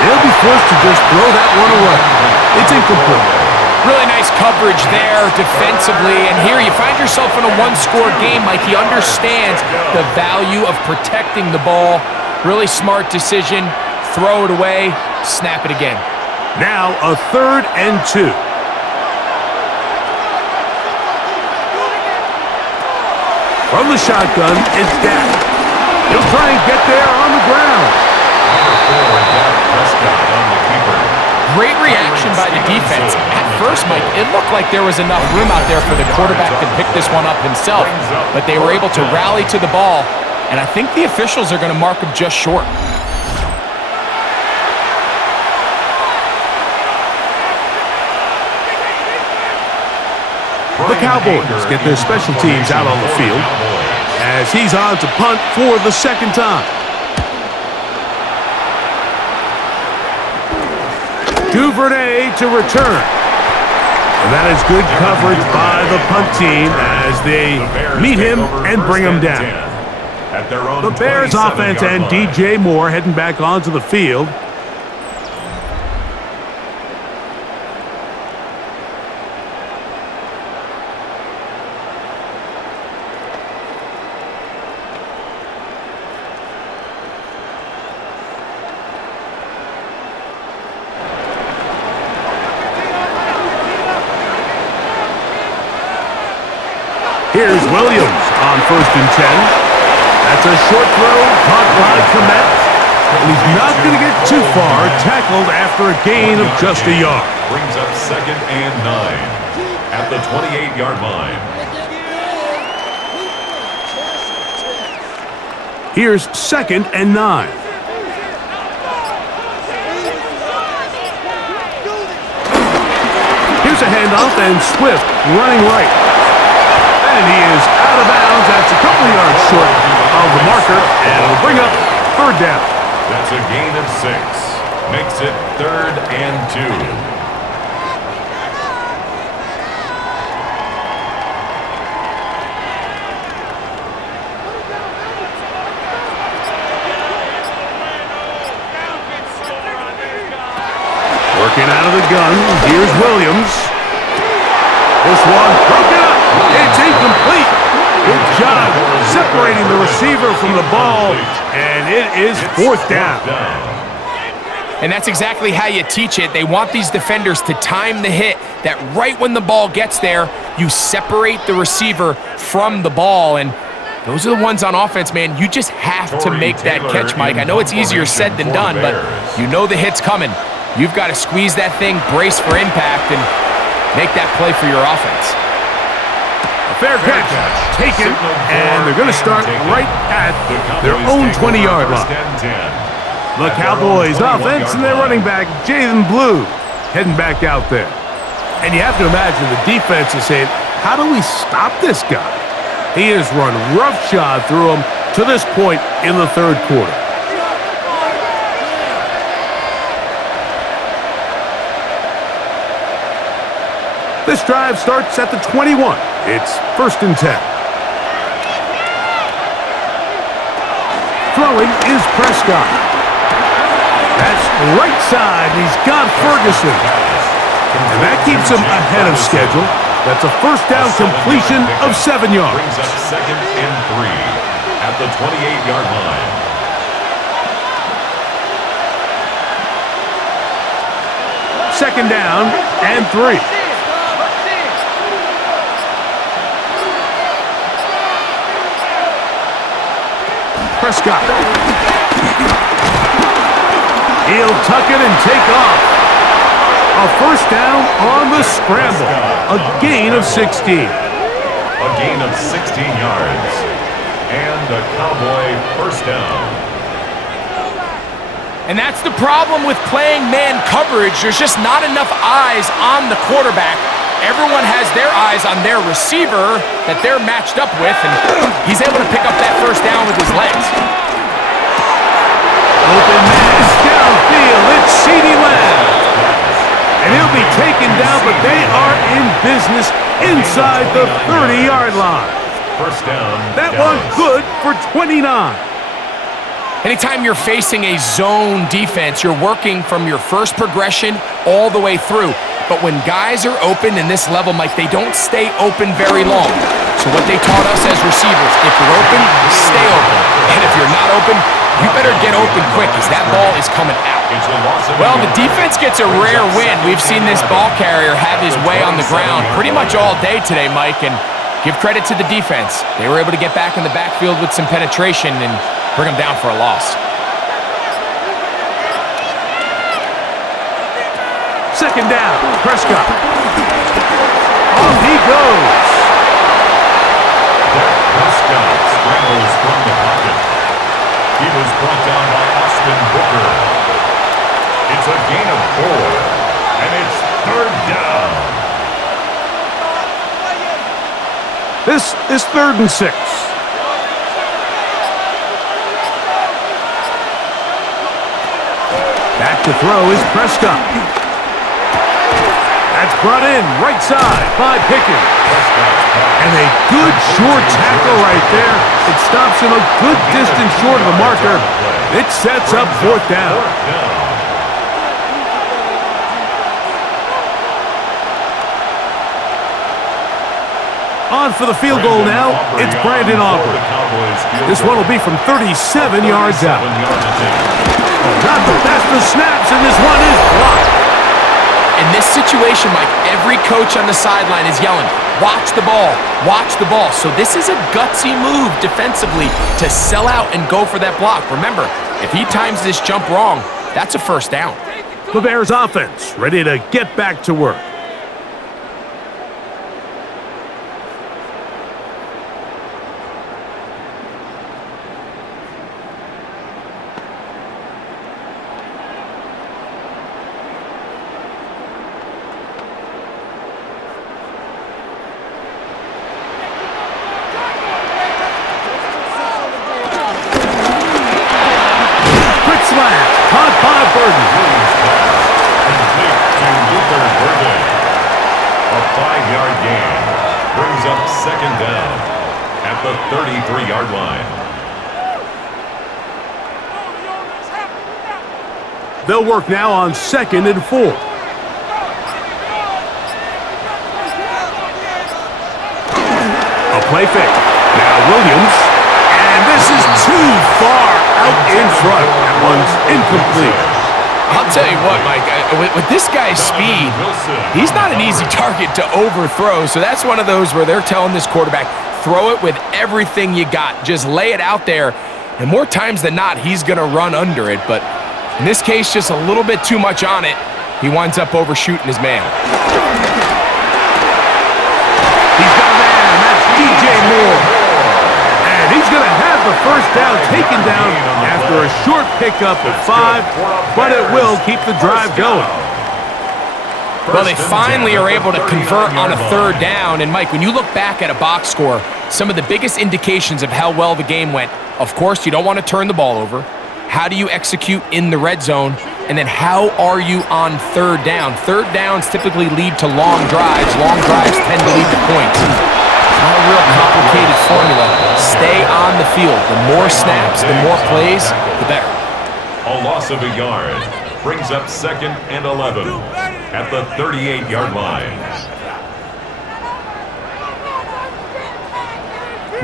He'll be forced to just throw that one away. It's incomplete. Really nice coverage there defensively, and here you find yourself in a one-score game. Mike, he understands the value of protecting the ball. Really smart decision. Throw it away, snap it again. Now a 3rd and 2. From the shotgun, it's Dak. He'll try and get there on the ground. Number 4, Dak Prescott on the keeper. Great reaction by the defense. At first, Mike, it looked like there was enough room out there for the quarterback to pick this one up himself, but they were able to rally to the ball, and I think the officials are going to mark him just short. The Cowboys get their special teams out on the field as he's on to punt for the 2nd time. Duvernay to return. And that is good coverage by the punt team as they meet him and bring him down. The Bears offense and DJ Moore heading back onto the field. Here's Williams on 1st and 10. That's a short throw caught by Komet. And he's not going to get too far. Tackled after a gain of just a yard. Brings up 2nd and 9 at the 28-yard line. Here's 2nd and 9. Here's a handoff and Swift running right. And he is out of bounds. That's a couple of yards short of the marker, and it'll bring up 3rd down. That's a gain of 6. Makes it 3rd and 2. Working out of the gun. Here's Williams. This one broken up. It's incomplete. Good job separating the receiver from the ball, and it is 4th down. And that's exactly how you teach it. They want these defenders to time the hit, that right when the ball gets there, you separate the receiver from the ball. And those are the ones on offense, man. You just have to make that catch, Mike. I know it's easier said than done, but you know the hit's coming. You've got to squeeze that thing, brace for impact, and make that play for your offense. Fair catch taken, and they're going to start right at their own 20-yard line. The Cowboys offense and their running back, Jalen Blue, heading back out there. And you have to imagine the defense is saying, how do we stop this guy? He has run roughshod through him to this point in the 3rd quarter. This drive starts at the 21. It's 1st and 10. Throwing is Prescott. That's right side. He's got Ferguson. And that keeps him ahead of schedule. That's a first down completion of 7 yards. Brings up 2nd and 3 at the 28-yard line. Second down and 3. Prescott. He'll tuck it and take off. A first down on the scramble. A gain of 16. A gain of 16 yards. And a Cowboy first down. And that's the problem with playing man coverage. There's just not enough eyes on the quarterback. Everyone has their eyes on their receiver that they're matched up with, and he's able to pick up that first down with his legs. Open man downfield. It's CeeDee Lamb. And he'll be taken down, but they are in business inside the 30-yard line. First down. That one good for 29. Anytime you're facing a zone defense, you're working from your first progression all the way through. But when guys are open in this level, Mike, they don't stay open very long. So what they taught us as receivers, if you're open, stay open. And if you're not open, you better get open quick because that ball is coming out. Well, the defense gets a rare win. We've seen this ball carrier have his way on the ground pretty much all day today, Mike, and give credit to the defense. They were able to get back in the backfield with some penetration and bring them down for a loss. Second down, Prescott. Off he goes. Dak Prescott scrambles from the pocket. He was brought down by Austin Booker. It's a gain of 4, and it's third down. This is 3rd and 6. Back to throw is Prescott. That's brought in right side by Pickens. And a good short tackle right there. It stops him a good distance short of the marker. It sets up 4th down. On for the field goal now, it's Brandon Aubrey. This one will be from 37 yards out. Not the best of snaps, and this one is blocked. In this situation, Mike, every coach on the sideline is yelling, watch the ball, watch the ball. So this is a gutsy move defensively to sell out and go for that block. Remember, if he times this jump wrong, that's a first down. The Bears offense ready to get back to work. They'll work now on 2nd and 4. A play fake. Now Williams. And this is too far out in front. That one's incomplete. I'll tell you what, Mike, with this guy's speed, he's not an easy target to overthrow. So that's one of those where they're telling this quarterback, throw it with everything you got. Just lay it out there. And more times than not, he's going to run under it. But in this case, just a little bit too much on it. He winds up overshooting his man. He's got a man, and that's DJ Moore. And he's going to have the first down taken down after a short pickup of 5, but it will keep the drive going. Well, they finally are able to convert on a 3rd down. And, Mike, when you look back at a box score, some of the biggest indications of how well the game went, of course, you don't want to turn the ball over. How do you execute in the red zone? And then how are you on 3rd down? 3rd downs typically lead to long drives. Long drives tend to lead to points. It's not a real complicated formula. Stay on the field. The more snaps, the more plays, the better. A loss of a yard brings up 2nd and 11 at the 38-yard line.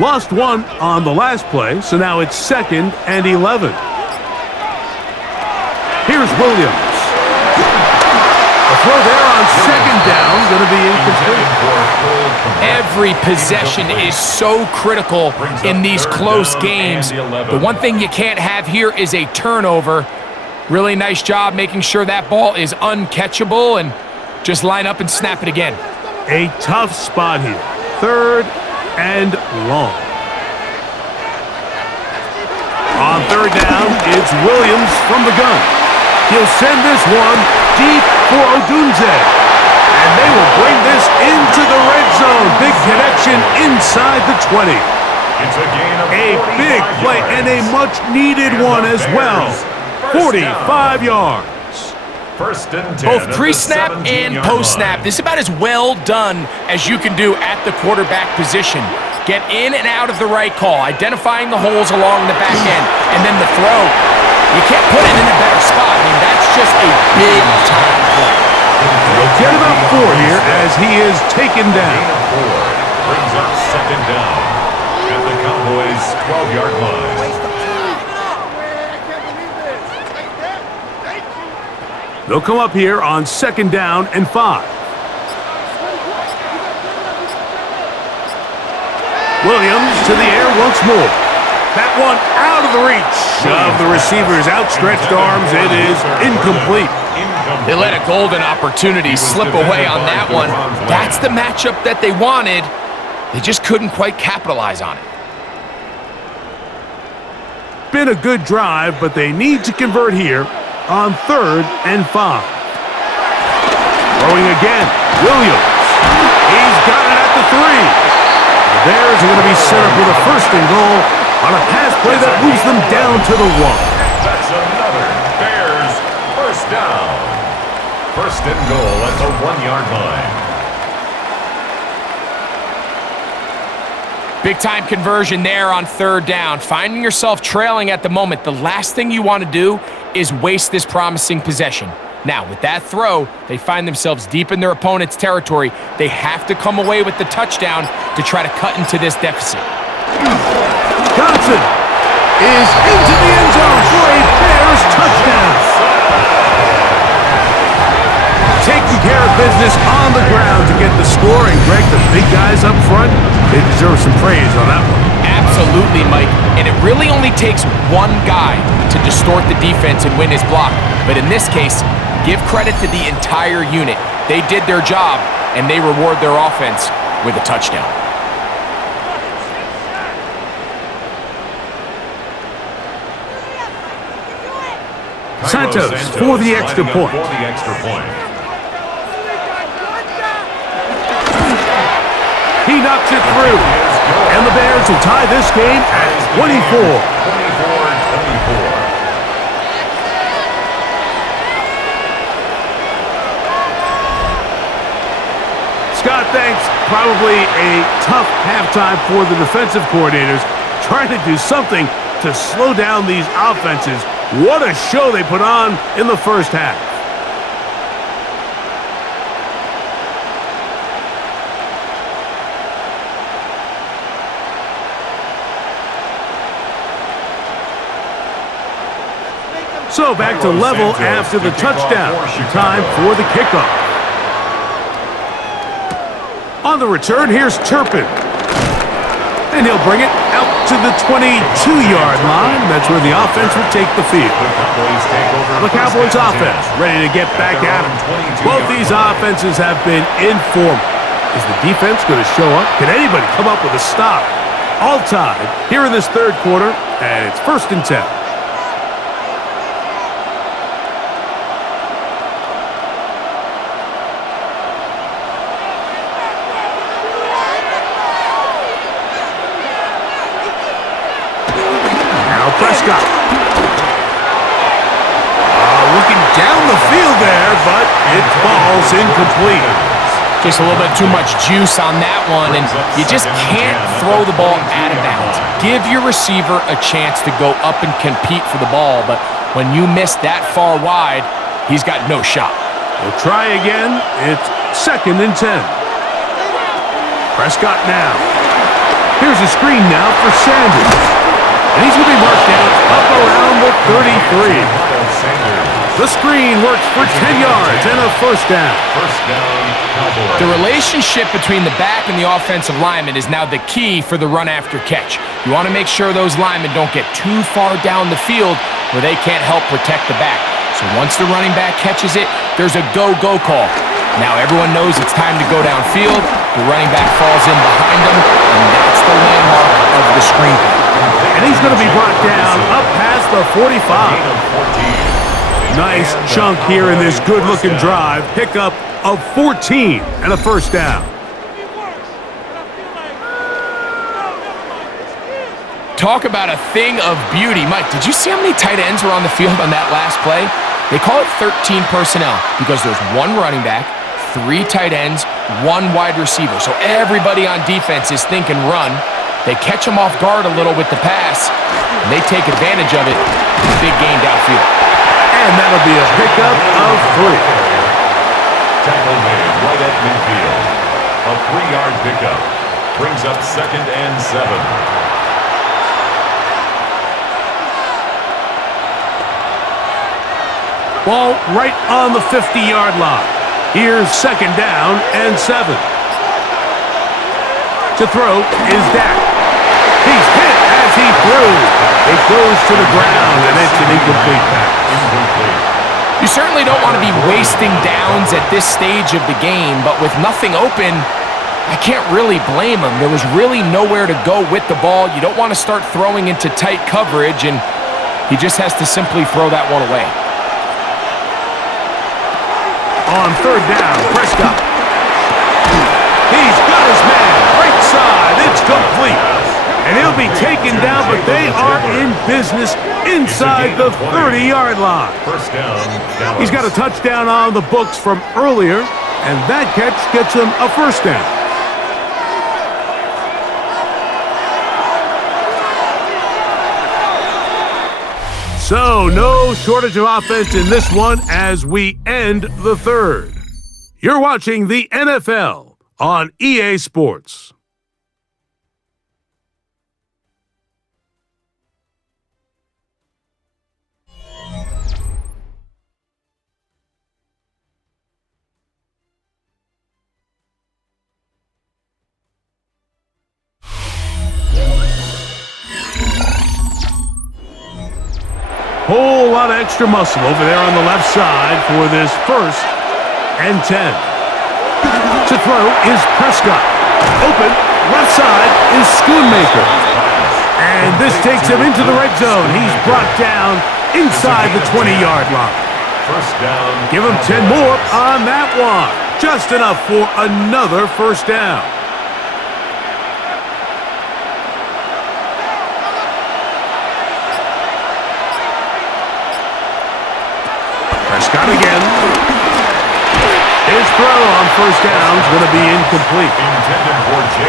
Lost one on the last play, so now it's 2nd and 11. Here's Williams. A throw there on 2nd down, going to be incomplete. Every possession is so critical in these close games. The one thing you can't have here is a turnover. Really nice job making sure that ball is uncatchable and just line up and snap it again. A tough spot here. 3rd and long. On third down, it's Williams from the gun. He'll send this one deep for Odunze. And they will bring this into the red zone. Big connection inside the 20. It's a gain of A big play and a much-needed one as well. 45 yards. First and 10. Both pre-snap and post-snap. This is about as well done as you can do at the quarterback position. Get in and out of the right call, identifying the holes along the back end, and then the throw. You can't put it in a better spot. I mean, that's just a big-time play. He'll get about 4 here as he is taken down. Gain of 4 brings up second down at the Cowboys' 12-yard line. They'll come up here on second down and 5. Williams to the air once more. That one out of the reach of the receiver's outstretched arms. It is incomplete. They let a golden opportunity slip away on that one. That's the matchup that they wanted. They just couldn't quite capitalize on it. Been a good drive, but they need to convert here on third and 5. Throwing again, Williams. He's got it at the 3. The Bears are going to be set up with a first and goal on a pass play that moves them down to the 1. That's another Bears first down. First and goal at the 1-yard line. Big-time conversion there on third down. Finding yourself trailing at the moment, the last thing you want to do is waste this promising possession. Now, with that throw, they find themselves deep in their opponent's territory. They have to come away with the touchdown to try to cut into this deficit. Johnson is into the end zone for a Bears touchdown. Taking care of business on the ground to get the score. And Greg, the big guys up front, they deserve some praise on that one. Absolutely, Mike. And it really only takes one guy to distort the defense and win his block. But in this case, give credit to the entire unit. They did their job, and they reward their offense with a touchdown. Santos for the extra point. He knocks it through. And the Bears will tie this game at 24. 24-24. Scott, thanks. Probably a tough halftime for the defensive coordinators, trying to do something to slow down these offenses. What a show they put on in the first half. So back to level after the touchdown. Time for the kickoff. On the return, here's Turpin. And he'll bring it out to the 22-yard line. That's where the offense will take the field. The Cowboys offense ready to get back at him. Both these offenses have been informed. Is the defense going to show up? Can anybody come up with a stop? All tied here in this third quarter, and it's 1st and 10. Prescott. Looking down the field there, but it falls incomplete. Just a little bit too much juice on that one, and you just can't throw the ball out of bounds. Give your receiver a chance to go up and compete for the ball, but when you miss that far wide, he's got no shot. We'll try again. It's 2nd and 10. Prescott now. Here's a screen now for Sanders. And he's going to be marked down up around the 33. The screen works for 10 yards and a first down. First down, Cowboys. The relationship between the back and the offensive lineman is now the key for the run after catch. You want to make sure those linemen don't get too far down the field where they can't help protect the back. So once the running back catches it, there's a go-go call. Now everyone knows it's time to go downfield The running back falls in behind him, and that's the landmark of the screen play. And he's going to be brought down up past the 45. Nice chunk here in this good-looking drive. Pickup of 14 and a first down. Talk about a thing of beauty. Mike, did you see how many tight ends were on the field on that last play? They call it 13 personnel because there's one running back, 3 tight ends, 1 wide receiver. So everybody on defense is thinking run. They catch them off guard a little with the pass, and they take advantage of it. Big gain downfield. And that'll be a pickup of 3. Tackle made right at midfield. A 3-yard pickup brings up 2nd and 7. Ball right on the 50-yard line. Here's 2nd down and 7. To throw is Dak. He's hit as he threw. It goes to the ground, and it's an incomplete pass. You certainly don't want to be wasting downs at this stage of the game, but with nothing open, I can't really blame him. There was really nowhere to go with the ball. You don't want to start throwing into tight coverage, and he just has to simply throw that one away. On 3rd down, Prescott. He's got his man. Right side. It's complete. And he'll be taken down, but they are in business inside the 30-yard line. First down, Dallas. He's got a touchdown on the books from earlier, and that catch gets him a first down. So, no shortage of offense in this one as we end the 3rd. You're watching the NFL on EA Sports. Whole lot of extra muscle over there on the left side for this 1st and 10. To throw is Prescott. Open, left side is Schoonmaker. And this takes him into the red zone. He's brought down inside the 20-yard line. First down. Give him 10 more on that one. Just enough for another first down. Prescott again. His throw on first down is going to be incomplete.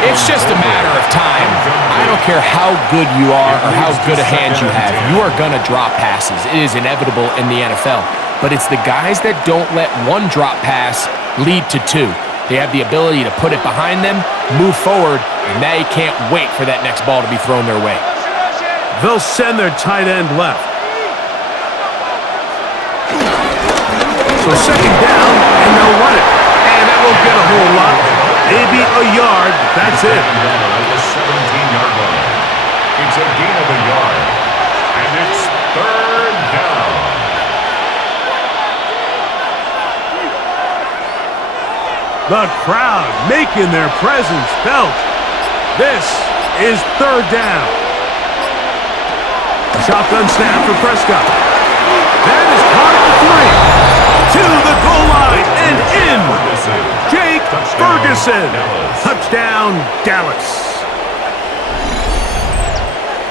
It's just a matter of time. I don't care how good you are or how good a hand you have. You are going to drop passes. It is inevitable in the NFL. But it's the guys that don't let one drop pass lead to 2. They have the ability to put it behind them, move forward, and they can't wait for that next ball to be thrown their way. They'll send their tight end left. So 2nd down, and they'll run it. And that won't get a whole lot. Maybe a yard, but that's it. At the 17-yard line. It's a gain of a yard. And it's 3rd down. The crowd making their presence felt. This is 3rd down. Shotgun snap for Prescott. That is caught at the 3. To the goal line and in. Jake Ferguson. Touchdown, Dallas.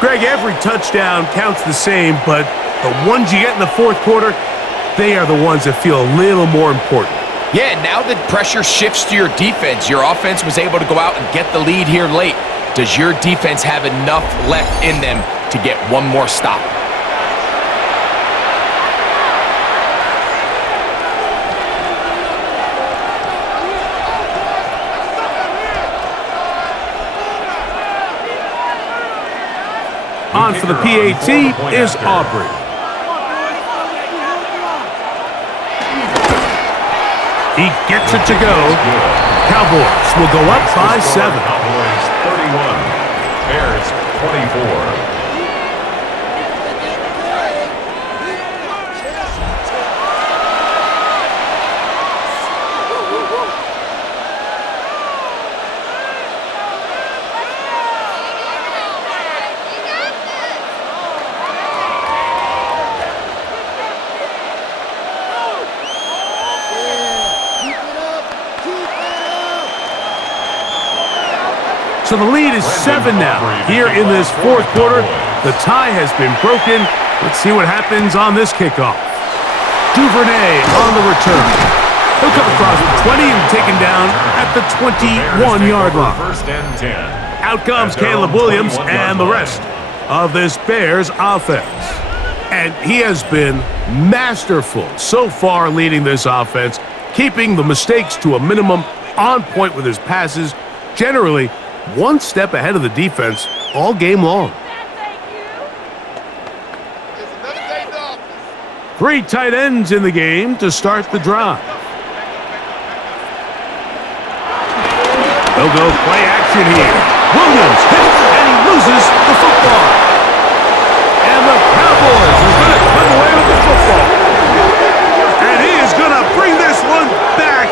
Greg, every touchdown counts the same, but the ones you get in the 4th quarter, they are the ones that feel a little more important. Yeah, now that pressure shifts to your defense, your offense was able to go out and get the lead here late. Does your defense have enough left in them to get one more stop? On for the PAT is Aubrey. He gets it to go. Cowboys will go up by 7. Cowboys 31, Bears 24. So the lead is 7 now. Here in this fourth quarter, the tie has been broken. Let's see what happens on this kickoff. Duvernay on the return. He'll come across the 20 and taken down at the 21-yard line. First and 10. Out comes Caleb Williams and the rest of this Bears offense. And he has been masterful so far leading this offense, keeping the mistakes to a minimum, on point with his passes, generally one step ahead of the defense all game long. 3 tight ends in the game to start the drive. They'll go play action here. Williams hit, and he loses the football. And the Cowboys are going to come away with the football. And he is going to bring this one back.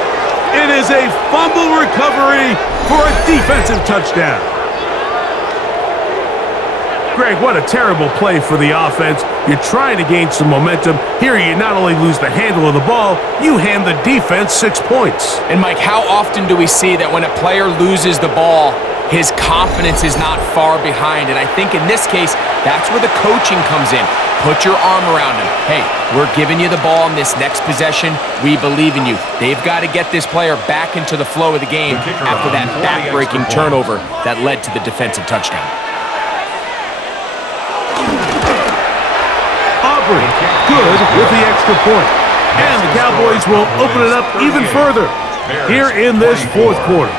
It is a fumble recovery for a defensive touchdown. Greg, what a terrible play for the offense. You're trying to gain some momentum. Here you not only lose the handle of the ball, you hand the defense 6 points. And Mike, how often do we see that when a player loses the ball, his confidence is not far behind? And I think in this case, that's where the coaching comes in. Put your arm around him. Hey, we're giving you the ball in this next possession. We believe in you. They've got to get this player back into the flow of the game after that back-breaking turnover that led to the defensive touchdown. Aubrey, good with the extra point. And the Cowboys will open it up even further here in this fourth quarter.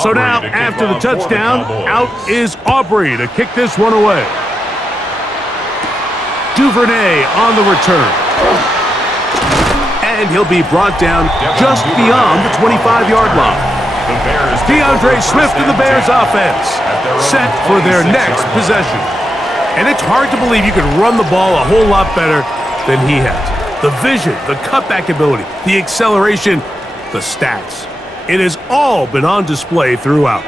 So now, after the touchdown, out is Aubrey to kick this one away. Duvernay on the return. And he'll be brought down just beyond the 25-yard line. DeAndre Swift and the Bears offense set for their next possession. And it's hard to believe you can run the ball a whole lot better than he has. The vision, the cutback ability, the acceleration, the stats. It has all been on display throughout.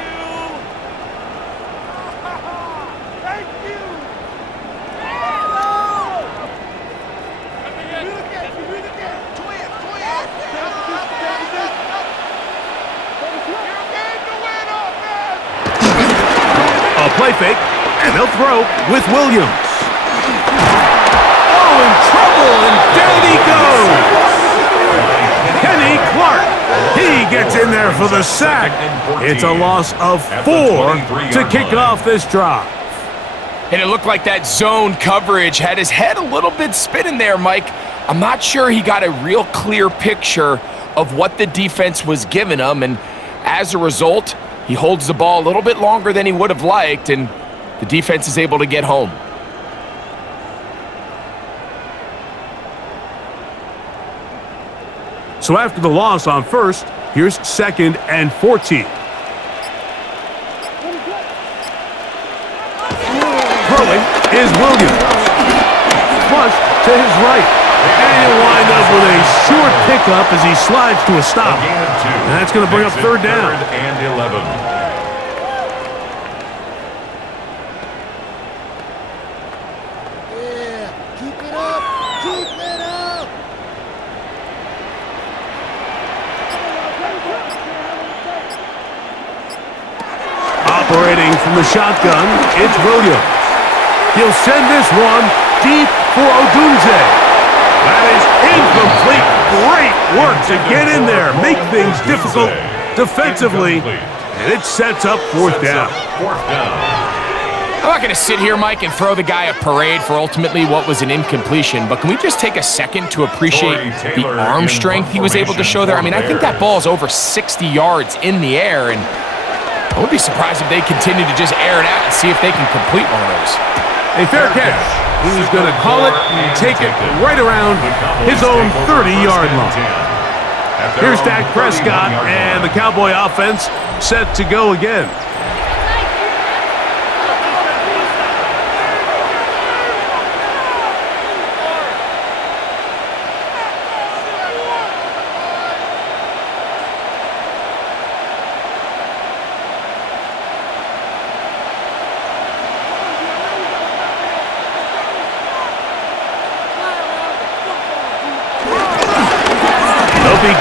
A play fake, and they'll throw with Williams. Oh, in trouble, and down he goes. Kenny Clark. He gets in there for the sack. It's a loss of 4 to kick off this drive. And it looked like that zone coverage had his head a little bit spinning there, Mike. I'm not sure he got a real clear picture of what the defense was giving him, and as a result, he holds the ball a little bit longer than he would have liked, and the defense is able to get home. So after the loss on first, here's 2nd and 14. Throwing is Williams. Flush to his right. And he'll wind up with a short pickup as he slides to a stop. And that's going to bring up 3rd down. 3rd and 11. Operating from the shotgun, it's Williams. He'll send this one deep for Odunze. That is incomplete. Great work to get in there, make things difficult defensively, and it sets up 4th down. I'm not going to sit here, Mike, and throw the guy a parade for ultimately what was an incompletion, but can we just take a second to appreciate the arm strength he was able to show there? I mean, I think that ball is over 60 yards in the air, and I wouldn't be surprised if they continue to just air it out and see if they can complete one of those. A fair catch. He's going to call it and take it right around his own 30-yard line. Here's Dak Prescott and the Cowboy offense set to go again.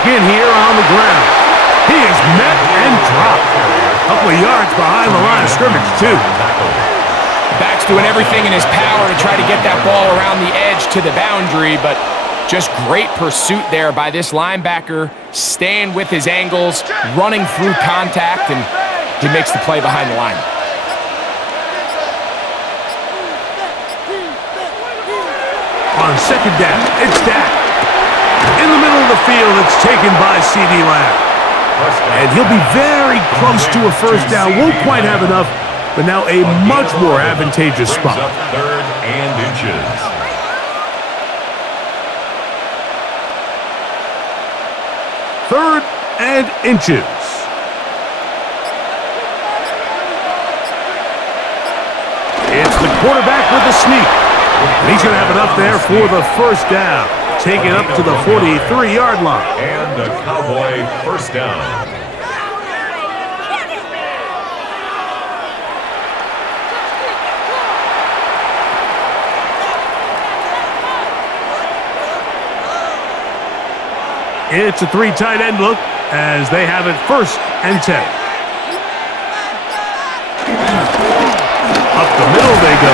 begin here on the ground. He is met and dropped. A couple of yards behind the line of scrimmage, too. The back's doing everything in his power to try to get that ball around the edge to the boundary, but just great pursuit there by this linebacker, staying with his angles, running through contact, and he makes the play behind the line. On second down, it's Dak. In the middle of the field, it's taken by C.D. Lamb. And he'll be very close to a first down. Won't quite have enough, but now a much more advantageous spot. Third and inches. Third and inches. It's the quarterback with the sneak. And he's going to have enough there for the first down. Take it up to the 43-yard line. And the Cowboy first down. It's a three tight end look as they have it first and 10. Up the middle they go.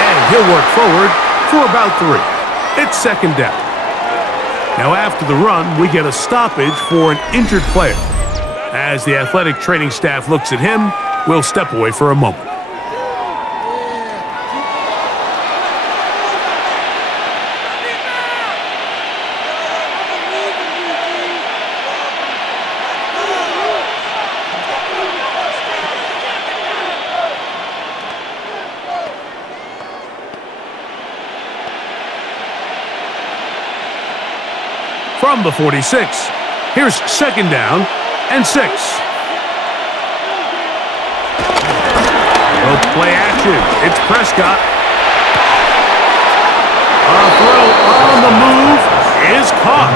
And he'll work forward for about 3. It's second down. Now after the run, we get a stoppage for an injured player. As the athletic training staff looks at him, we'll step away for a moment. From the 46, here's second down and 6. Well, play action. It's Prescott. A throw on the move is caught.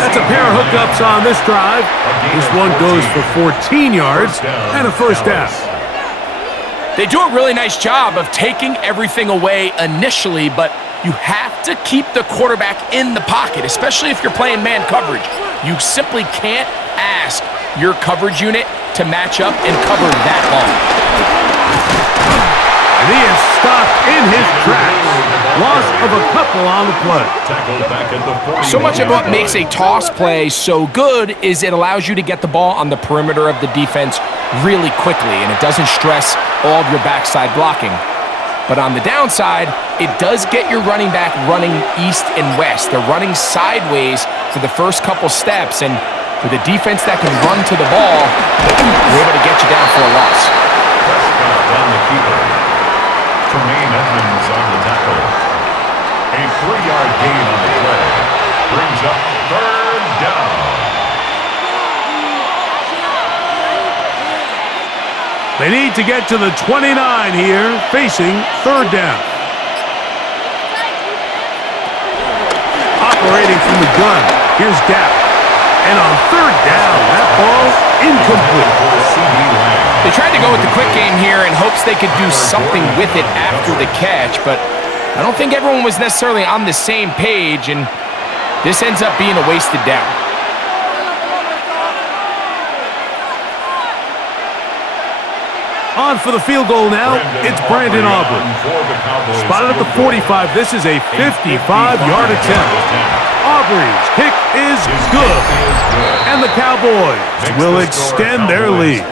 That's a pair of hookups on this drive. This one goes for 14 yards and a first down. They do a really nice job of taking everything away initially, but you have to keep the quarterback in the pocket, especially if you're playing man coverage. You simply can't ask your coverage unit to match up and cover that long. And he is stopped in his tracks. Loss of a couple on the play. So much of what makes a toss play so good is it allows you to get the ball on the perimeter of the defense really quickly, and it doesn't stress all of your backside blocking. But on the downside, it does get your running back running east and west. They're running sideways for the first couple steps, and with a defense that can run to the ball, they're able to get you down for a loss. Prescott on the keeper. Tremaine Edmonds on the tackle. A 3-yard gain on the play. Brings up third down. They need to get to the 29 here, facing third down. Operating from the gun, here's Dak. And on third down, that ball incomplete. They tried to go with the quick game here in hopes they could do something with it after the catch, but I don't think everyone was necessarily on the same page, and this ends up being a wasted down. On for the field goal now, it's Brandon Aubrey. Spotted at the 45, this is a 55-yard attempt. Aubrey's kick is good, and the Cowboys will extend their lead.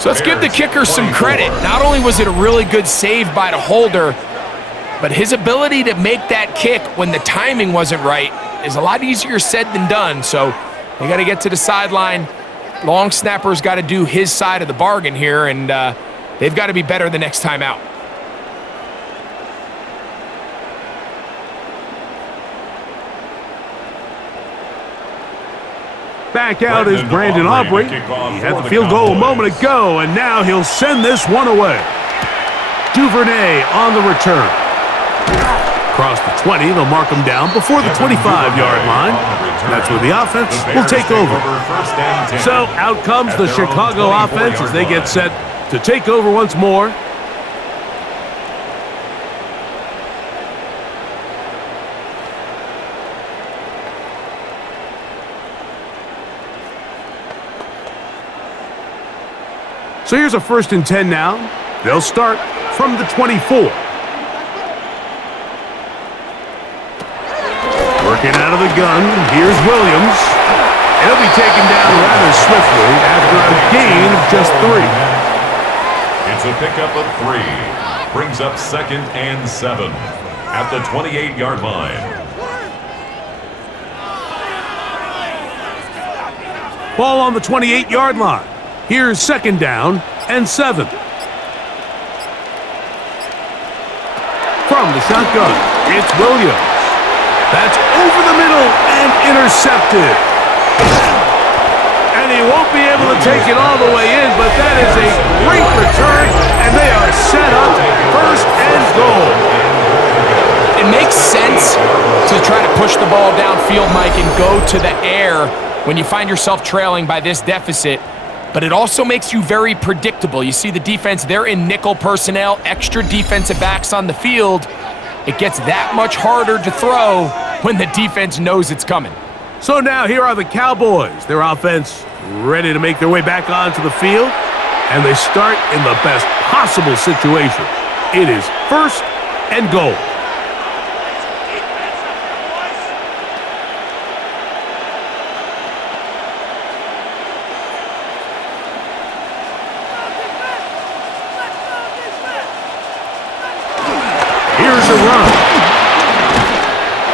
So let's give the kicker some credit. Not only was it a really good save by the holder, but his ability to make that kick when the timing wasn't right is a lot easier said than done. So you got to get to the sideline. Long snapper's got to do his side of the bargain here, and they've got to be better the next time out. Back out is Brandon Aubrey. He had the field goal a moment ago, and now he'll send this one away. Duvernay on the return. Across the 20, they'll mark him down before the 25-yard line. That's where the offense will take over. So out comes the Chicago offense as they get set to take over once more. So here's a 1st and 10 now. They'll start from the 24. Working out of the gun, here's Williams. He'll be taken down rather swiftly after a gain of just 3. It's a pickup of 3. Brings up 2nd and 7 at the 28-yard line. Ball on the 28-yard line. Here's 2nd down and 7. From the shotgun, it's Williams. That's over the middle and intercepted. And he won't be able to take it all the way in, but that is a great return, and they are set up 1st and goal. It makes sense to try to push the ball downfield, Mike, and go to the air when you find yourself trailing by this deficit. But it also makes you very predictable. You see the defense, they're in nickel personnel, extra defensive backs on the field. It gets that much harder to throw when the defense knows it's coming. So now here are the Cowboys. Their offense ready to make their way back onto the field, and they start in the best possible situation. It is 1st and goal. Here's a run.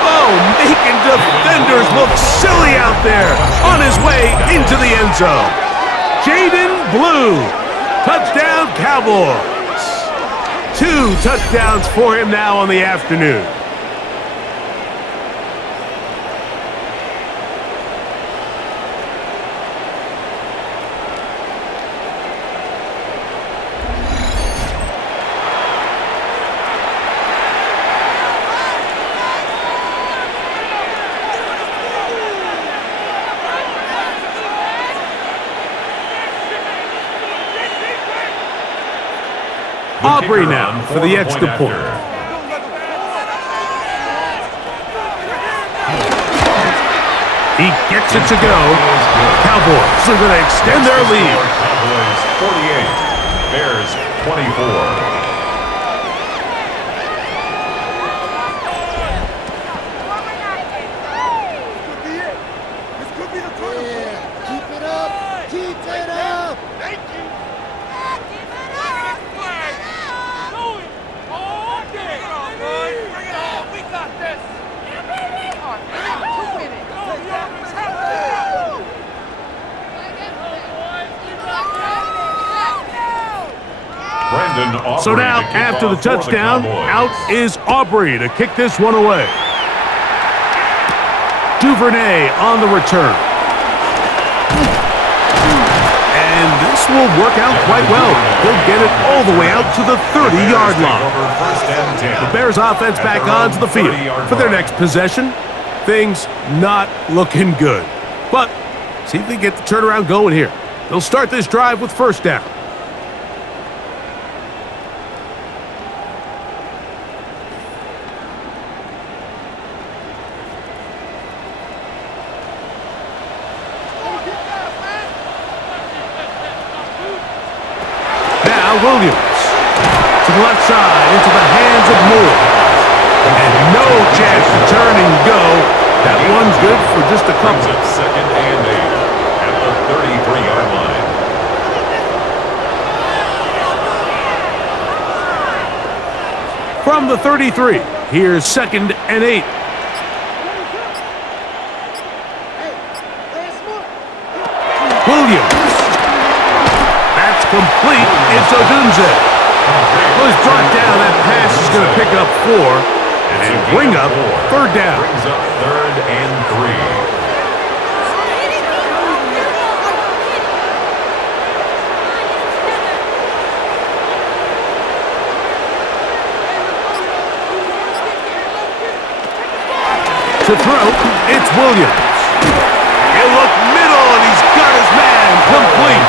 Oh, making defenders look silly out there on his way into the end zone. Jaden Blue, touchdown Cowboys. 2 touchdowns for him now on the afternoon. Aubrey now for the extra point. He gets it to go. Cowboys are going to extend their lead. Cowboys 48, Bears 24. So now, after the touchdown, out is Aubrey to kick this one away. Duvernay on the return. And this will work out quite well. He'll get it all the way out to the 30-yard line. The Bears offense back onto the field for their next possession. Things not looking good. But see if they get the turnaround going here. They'll start this drive with 1st down. Williams to the left side into the hands of Moore. And no chance to turn and go. That one's good for just a couple. 2nd and 8 at the 33-yard line. From the 33, here's 2nd and 8. Williams. Complete, it's Odunze. Was brought down, that pass is going to pick up 4 and bring up 3rd down. Brings up 3rd and 3. To throw, it's Williams. He'll look middle, and he's got his man complete.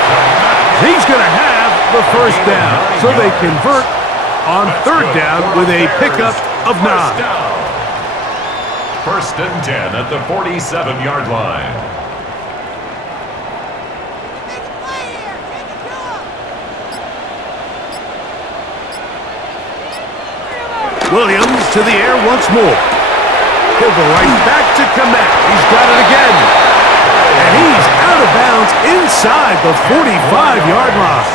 He's going to have the 1st down, so they convert on 3rd down with a pickup of 9. 1st and 10 at the 47-yard line. Williams to the air once more. He'll go right back to Komet. He's got it again. And he's out of bounds inside the 45-yard line.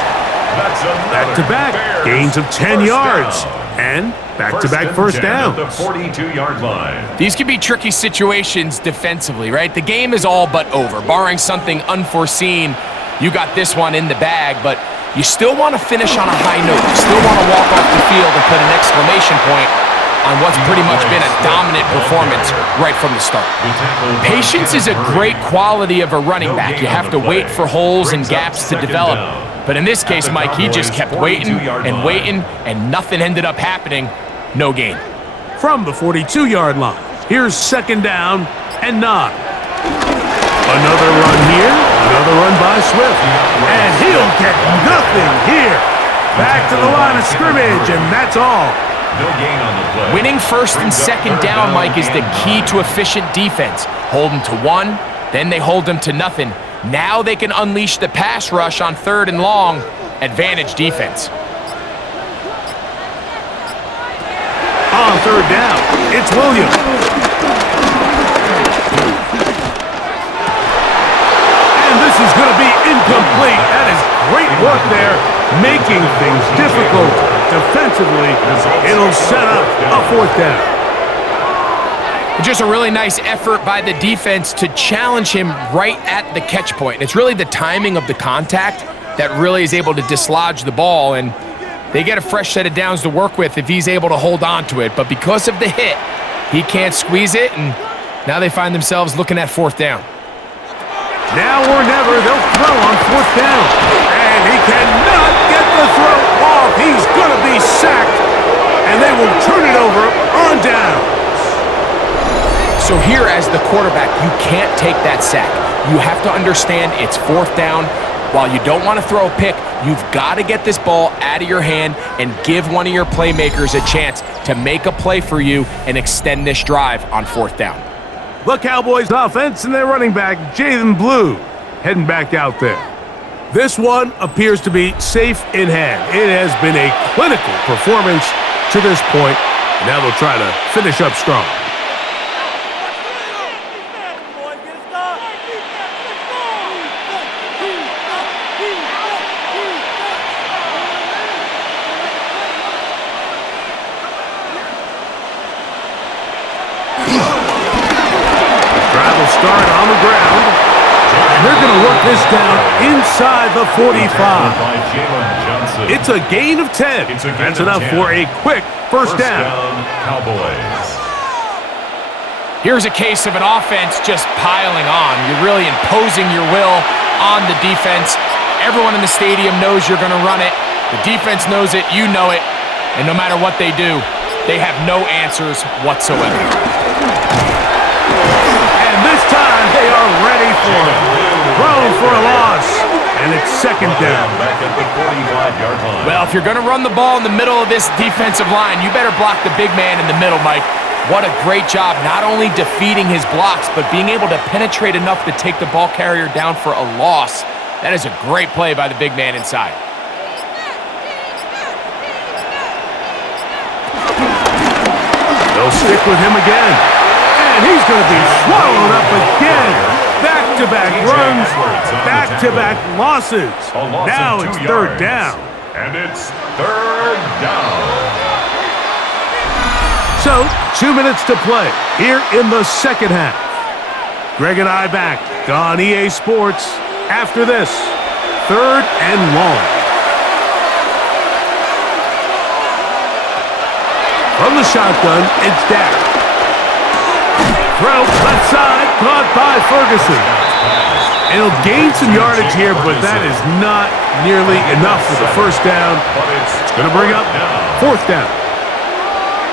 Back-to-back gains of 10 yards. And back-to-back first downs. The 42-yard line. These can be tricky situations defensively, right? The game is all but over. Barring something unforeseen, you got this one in the bag, but you still want to finish on a high note. You still want to walk off the field and put an exclamation point on what's pretty much been a dominant performance right from the start. Patience is a great quality of a running back. You have to wait for holes and gaps to develop. But in this case, Mike, he just kept waiting and waiting, and nothing ended up happening. No gain. From the 42-yard line, here's second down and 9. Another run here, another run by Swift. And he'll get nothing here. Back to the line of scrimmage, and that's all. No gain on the play. Winning first and second down, Mike, is the key to efficient defense. Hold them to 1, then they hold them to nothing. Now they can unleash the pass rush on 3rd and long. Advantage defense. On 3rd down, it's Williams. And this is going to be incomplete. That is great work there, making things difficult defensively. It'll set up a 4th down. Just a really nice effort by the defense to challenge him right at the catch point. It's really the timing of the contact that really is able to dislodge the ball, and they get a fresh set of downs to work with if he's able to hold on to it. But because of the hit, he can't squeeze it, and now they find themselves looking at 4th down. Now or never, they'll throw on 4th down. And he cannot get the throw off. He's going to be sacked, and they will turn it over on down. So here as the quarterback, you can't take that sack. You have to understand it's 4th down. While you don't want to throw a pick, you've got to get this ball out of your hand and give one of your playmakers a chance to make a play for you and extend this drive on 4th down. The Cowboys offense and their running back, Jalen Blue, heading back out there. This one appears to be safe in hand. It has been a clinical performance to this point. Now they'll try to finish up strong. Start on the ground, and they're going to work this down inside the 45. It's a gain of 10. That's enough for a quick first down. Cowboys. Here's a case of an offense just piling on. You're really imposing your will on the defense. Everyone in the stadium knows you're going to run it. The defense knows it, you know it, and no matter what they do, they have no answers whatsoever. This time they are ready for it. Thrown for a loss. And it's second down. Back at the 45-yard line. Well, if you're going to run the ball in the middle of this defensive line, you better block the big man in the middle, Mike. What a great job not only defeating his blocks, but being able to penetrate enough to take the ball carrier down for a loss. That is a great play by the big man inside. They'll stick with him again. And he's going to be swallowed up again. Back-to-back runs, back-to-back losses. Now it's 3rd down. And it's 3rd down. So, 2 minutes to play here in the second half. Greg and I back on EA Sports after this. 3rd and long. From the shotgun, it's Dak. Throw, left side, caught by Ferguson. It'll gain some yardage here, but that is not nearly enough for the first down. It's going to bring up 4th down.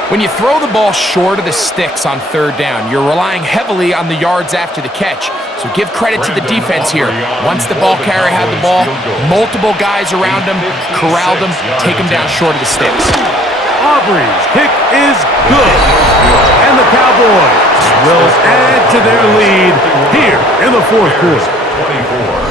When you throw the ball short of the sticks on 3rd down, you're relying heavily on the yards after the catch. So give credit to the defense here. Once the ball carrier had the ball, multiple guys around him, corralled him, take him down short of the sticks. Aubrey's kick is good. And the Cowboys will add to their lead here in the 4th quarter. 24.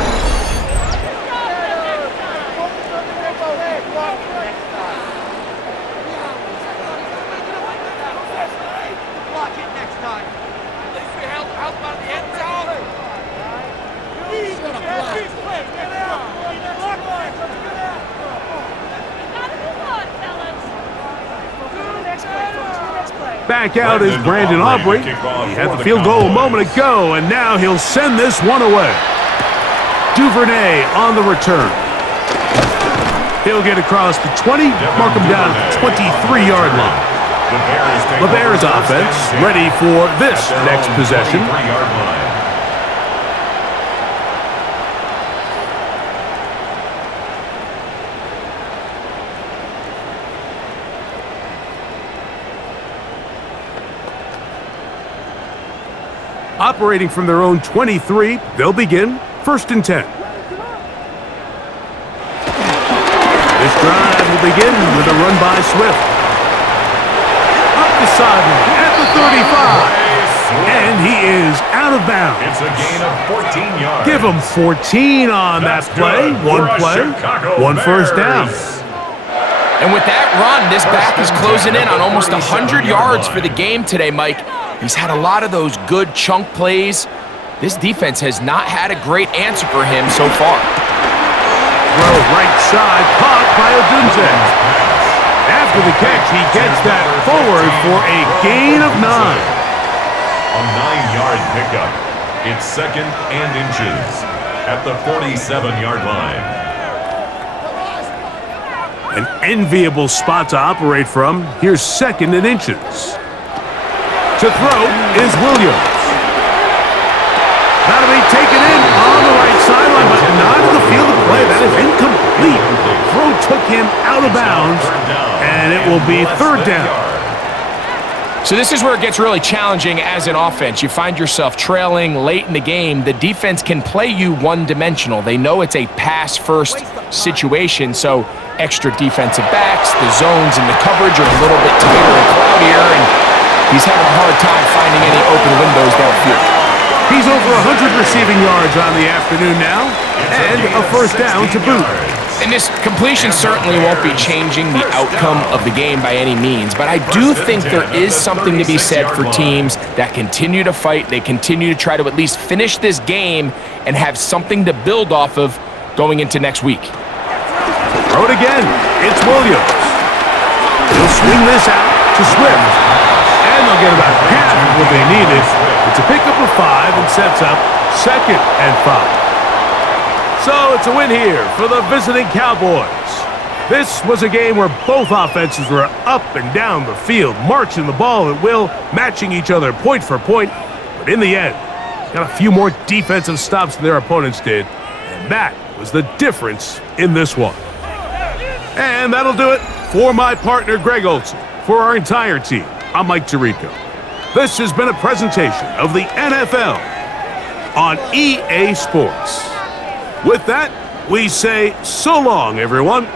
Back out is Brandon Aubrey. He had the field goal a moment ago, and now he'll send this one away. Duvernay on the return. He'll get across the 20, mark him down at the 23-yard line. The Bears offense ready for this next possession. Operating from their own 23, they'll begin 1st and 10. This drive will begin with a run by Swift. Up the sideline at the 35. And he is out of bounds. It's a gain of 14 yards. Give him 14 on that play. One play, one first down. And with that run, this back is closing in on almost 100 yards for the game today, Mike. He's had a lot of those good chunk plays. This defense has not had a great answer for him so far. Throw right side, caught by Odunze. After the catch, he gets that forward for a gain of 9. A 9-yard pickup. It's 2nd and inches at the 47-yard line. An enviable spot to operate from. Here's 2nd and inches. To throw is Williams. That'll be taken in on the right sideline, but not in the field of play. That is incomplete. Throw took him out of bounds, and it will be 3rd down. So this is where it gets really challenging as an offense. You find yourself trailing late in the game. The defense can play you one-dimensional. They know it's a pass-first situation, so extra defensive backs, the zones and the coverage are a little bit tighter and cloudier, and he's having a hard time finding any open windows downfield. He's over 100 receiving yards on the afternoon now, and a first down to boot. And this completion certainly won't be changing the outcome of the game by any means, but I do think there is something to be said for teams that continue to fight. They continue to try to at least finish this game and have something to build off of going into next week. Throw it again. It's Williams. He'll swing this out to Swift. And they'll get about half of what they needed. It's a pickup of 5 and sets up 2nd and 5. So it's a win here for the visiting Cowboys. This was a game where both offenses were up and down the field, marching the ball at will, matching each other point for point. But in the end, got a few more defensive stops than their opponents did. And that was the difference in this one. And that'll do it for my partner, Greg Olson. For our entire team, I'm Mike Tirico. This has been a presentation of the NFL on EA Sports. With that, we say so long, everyone.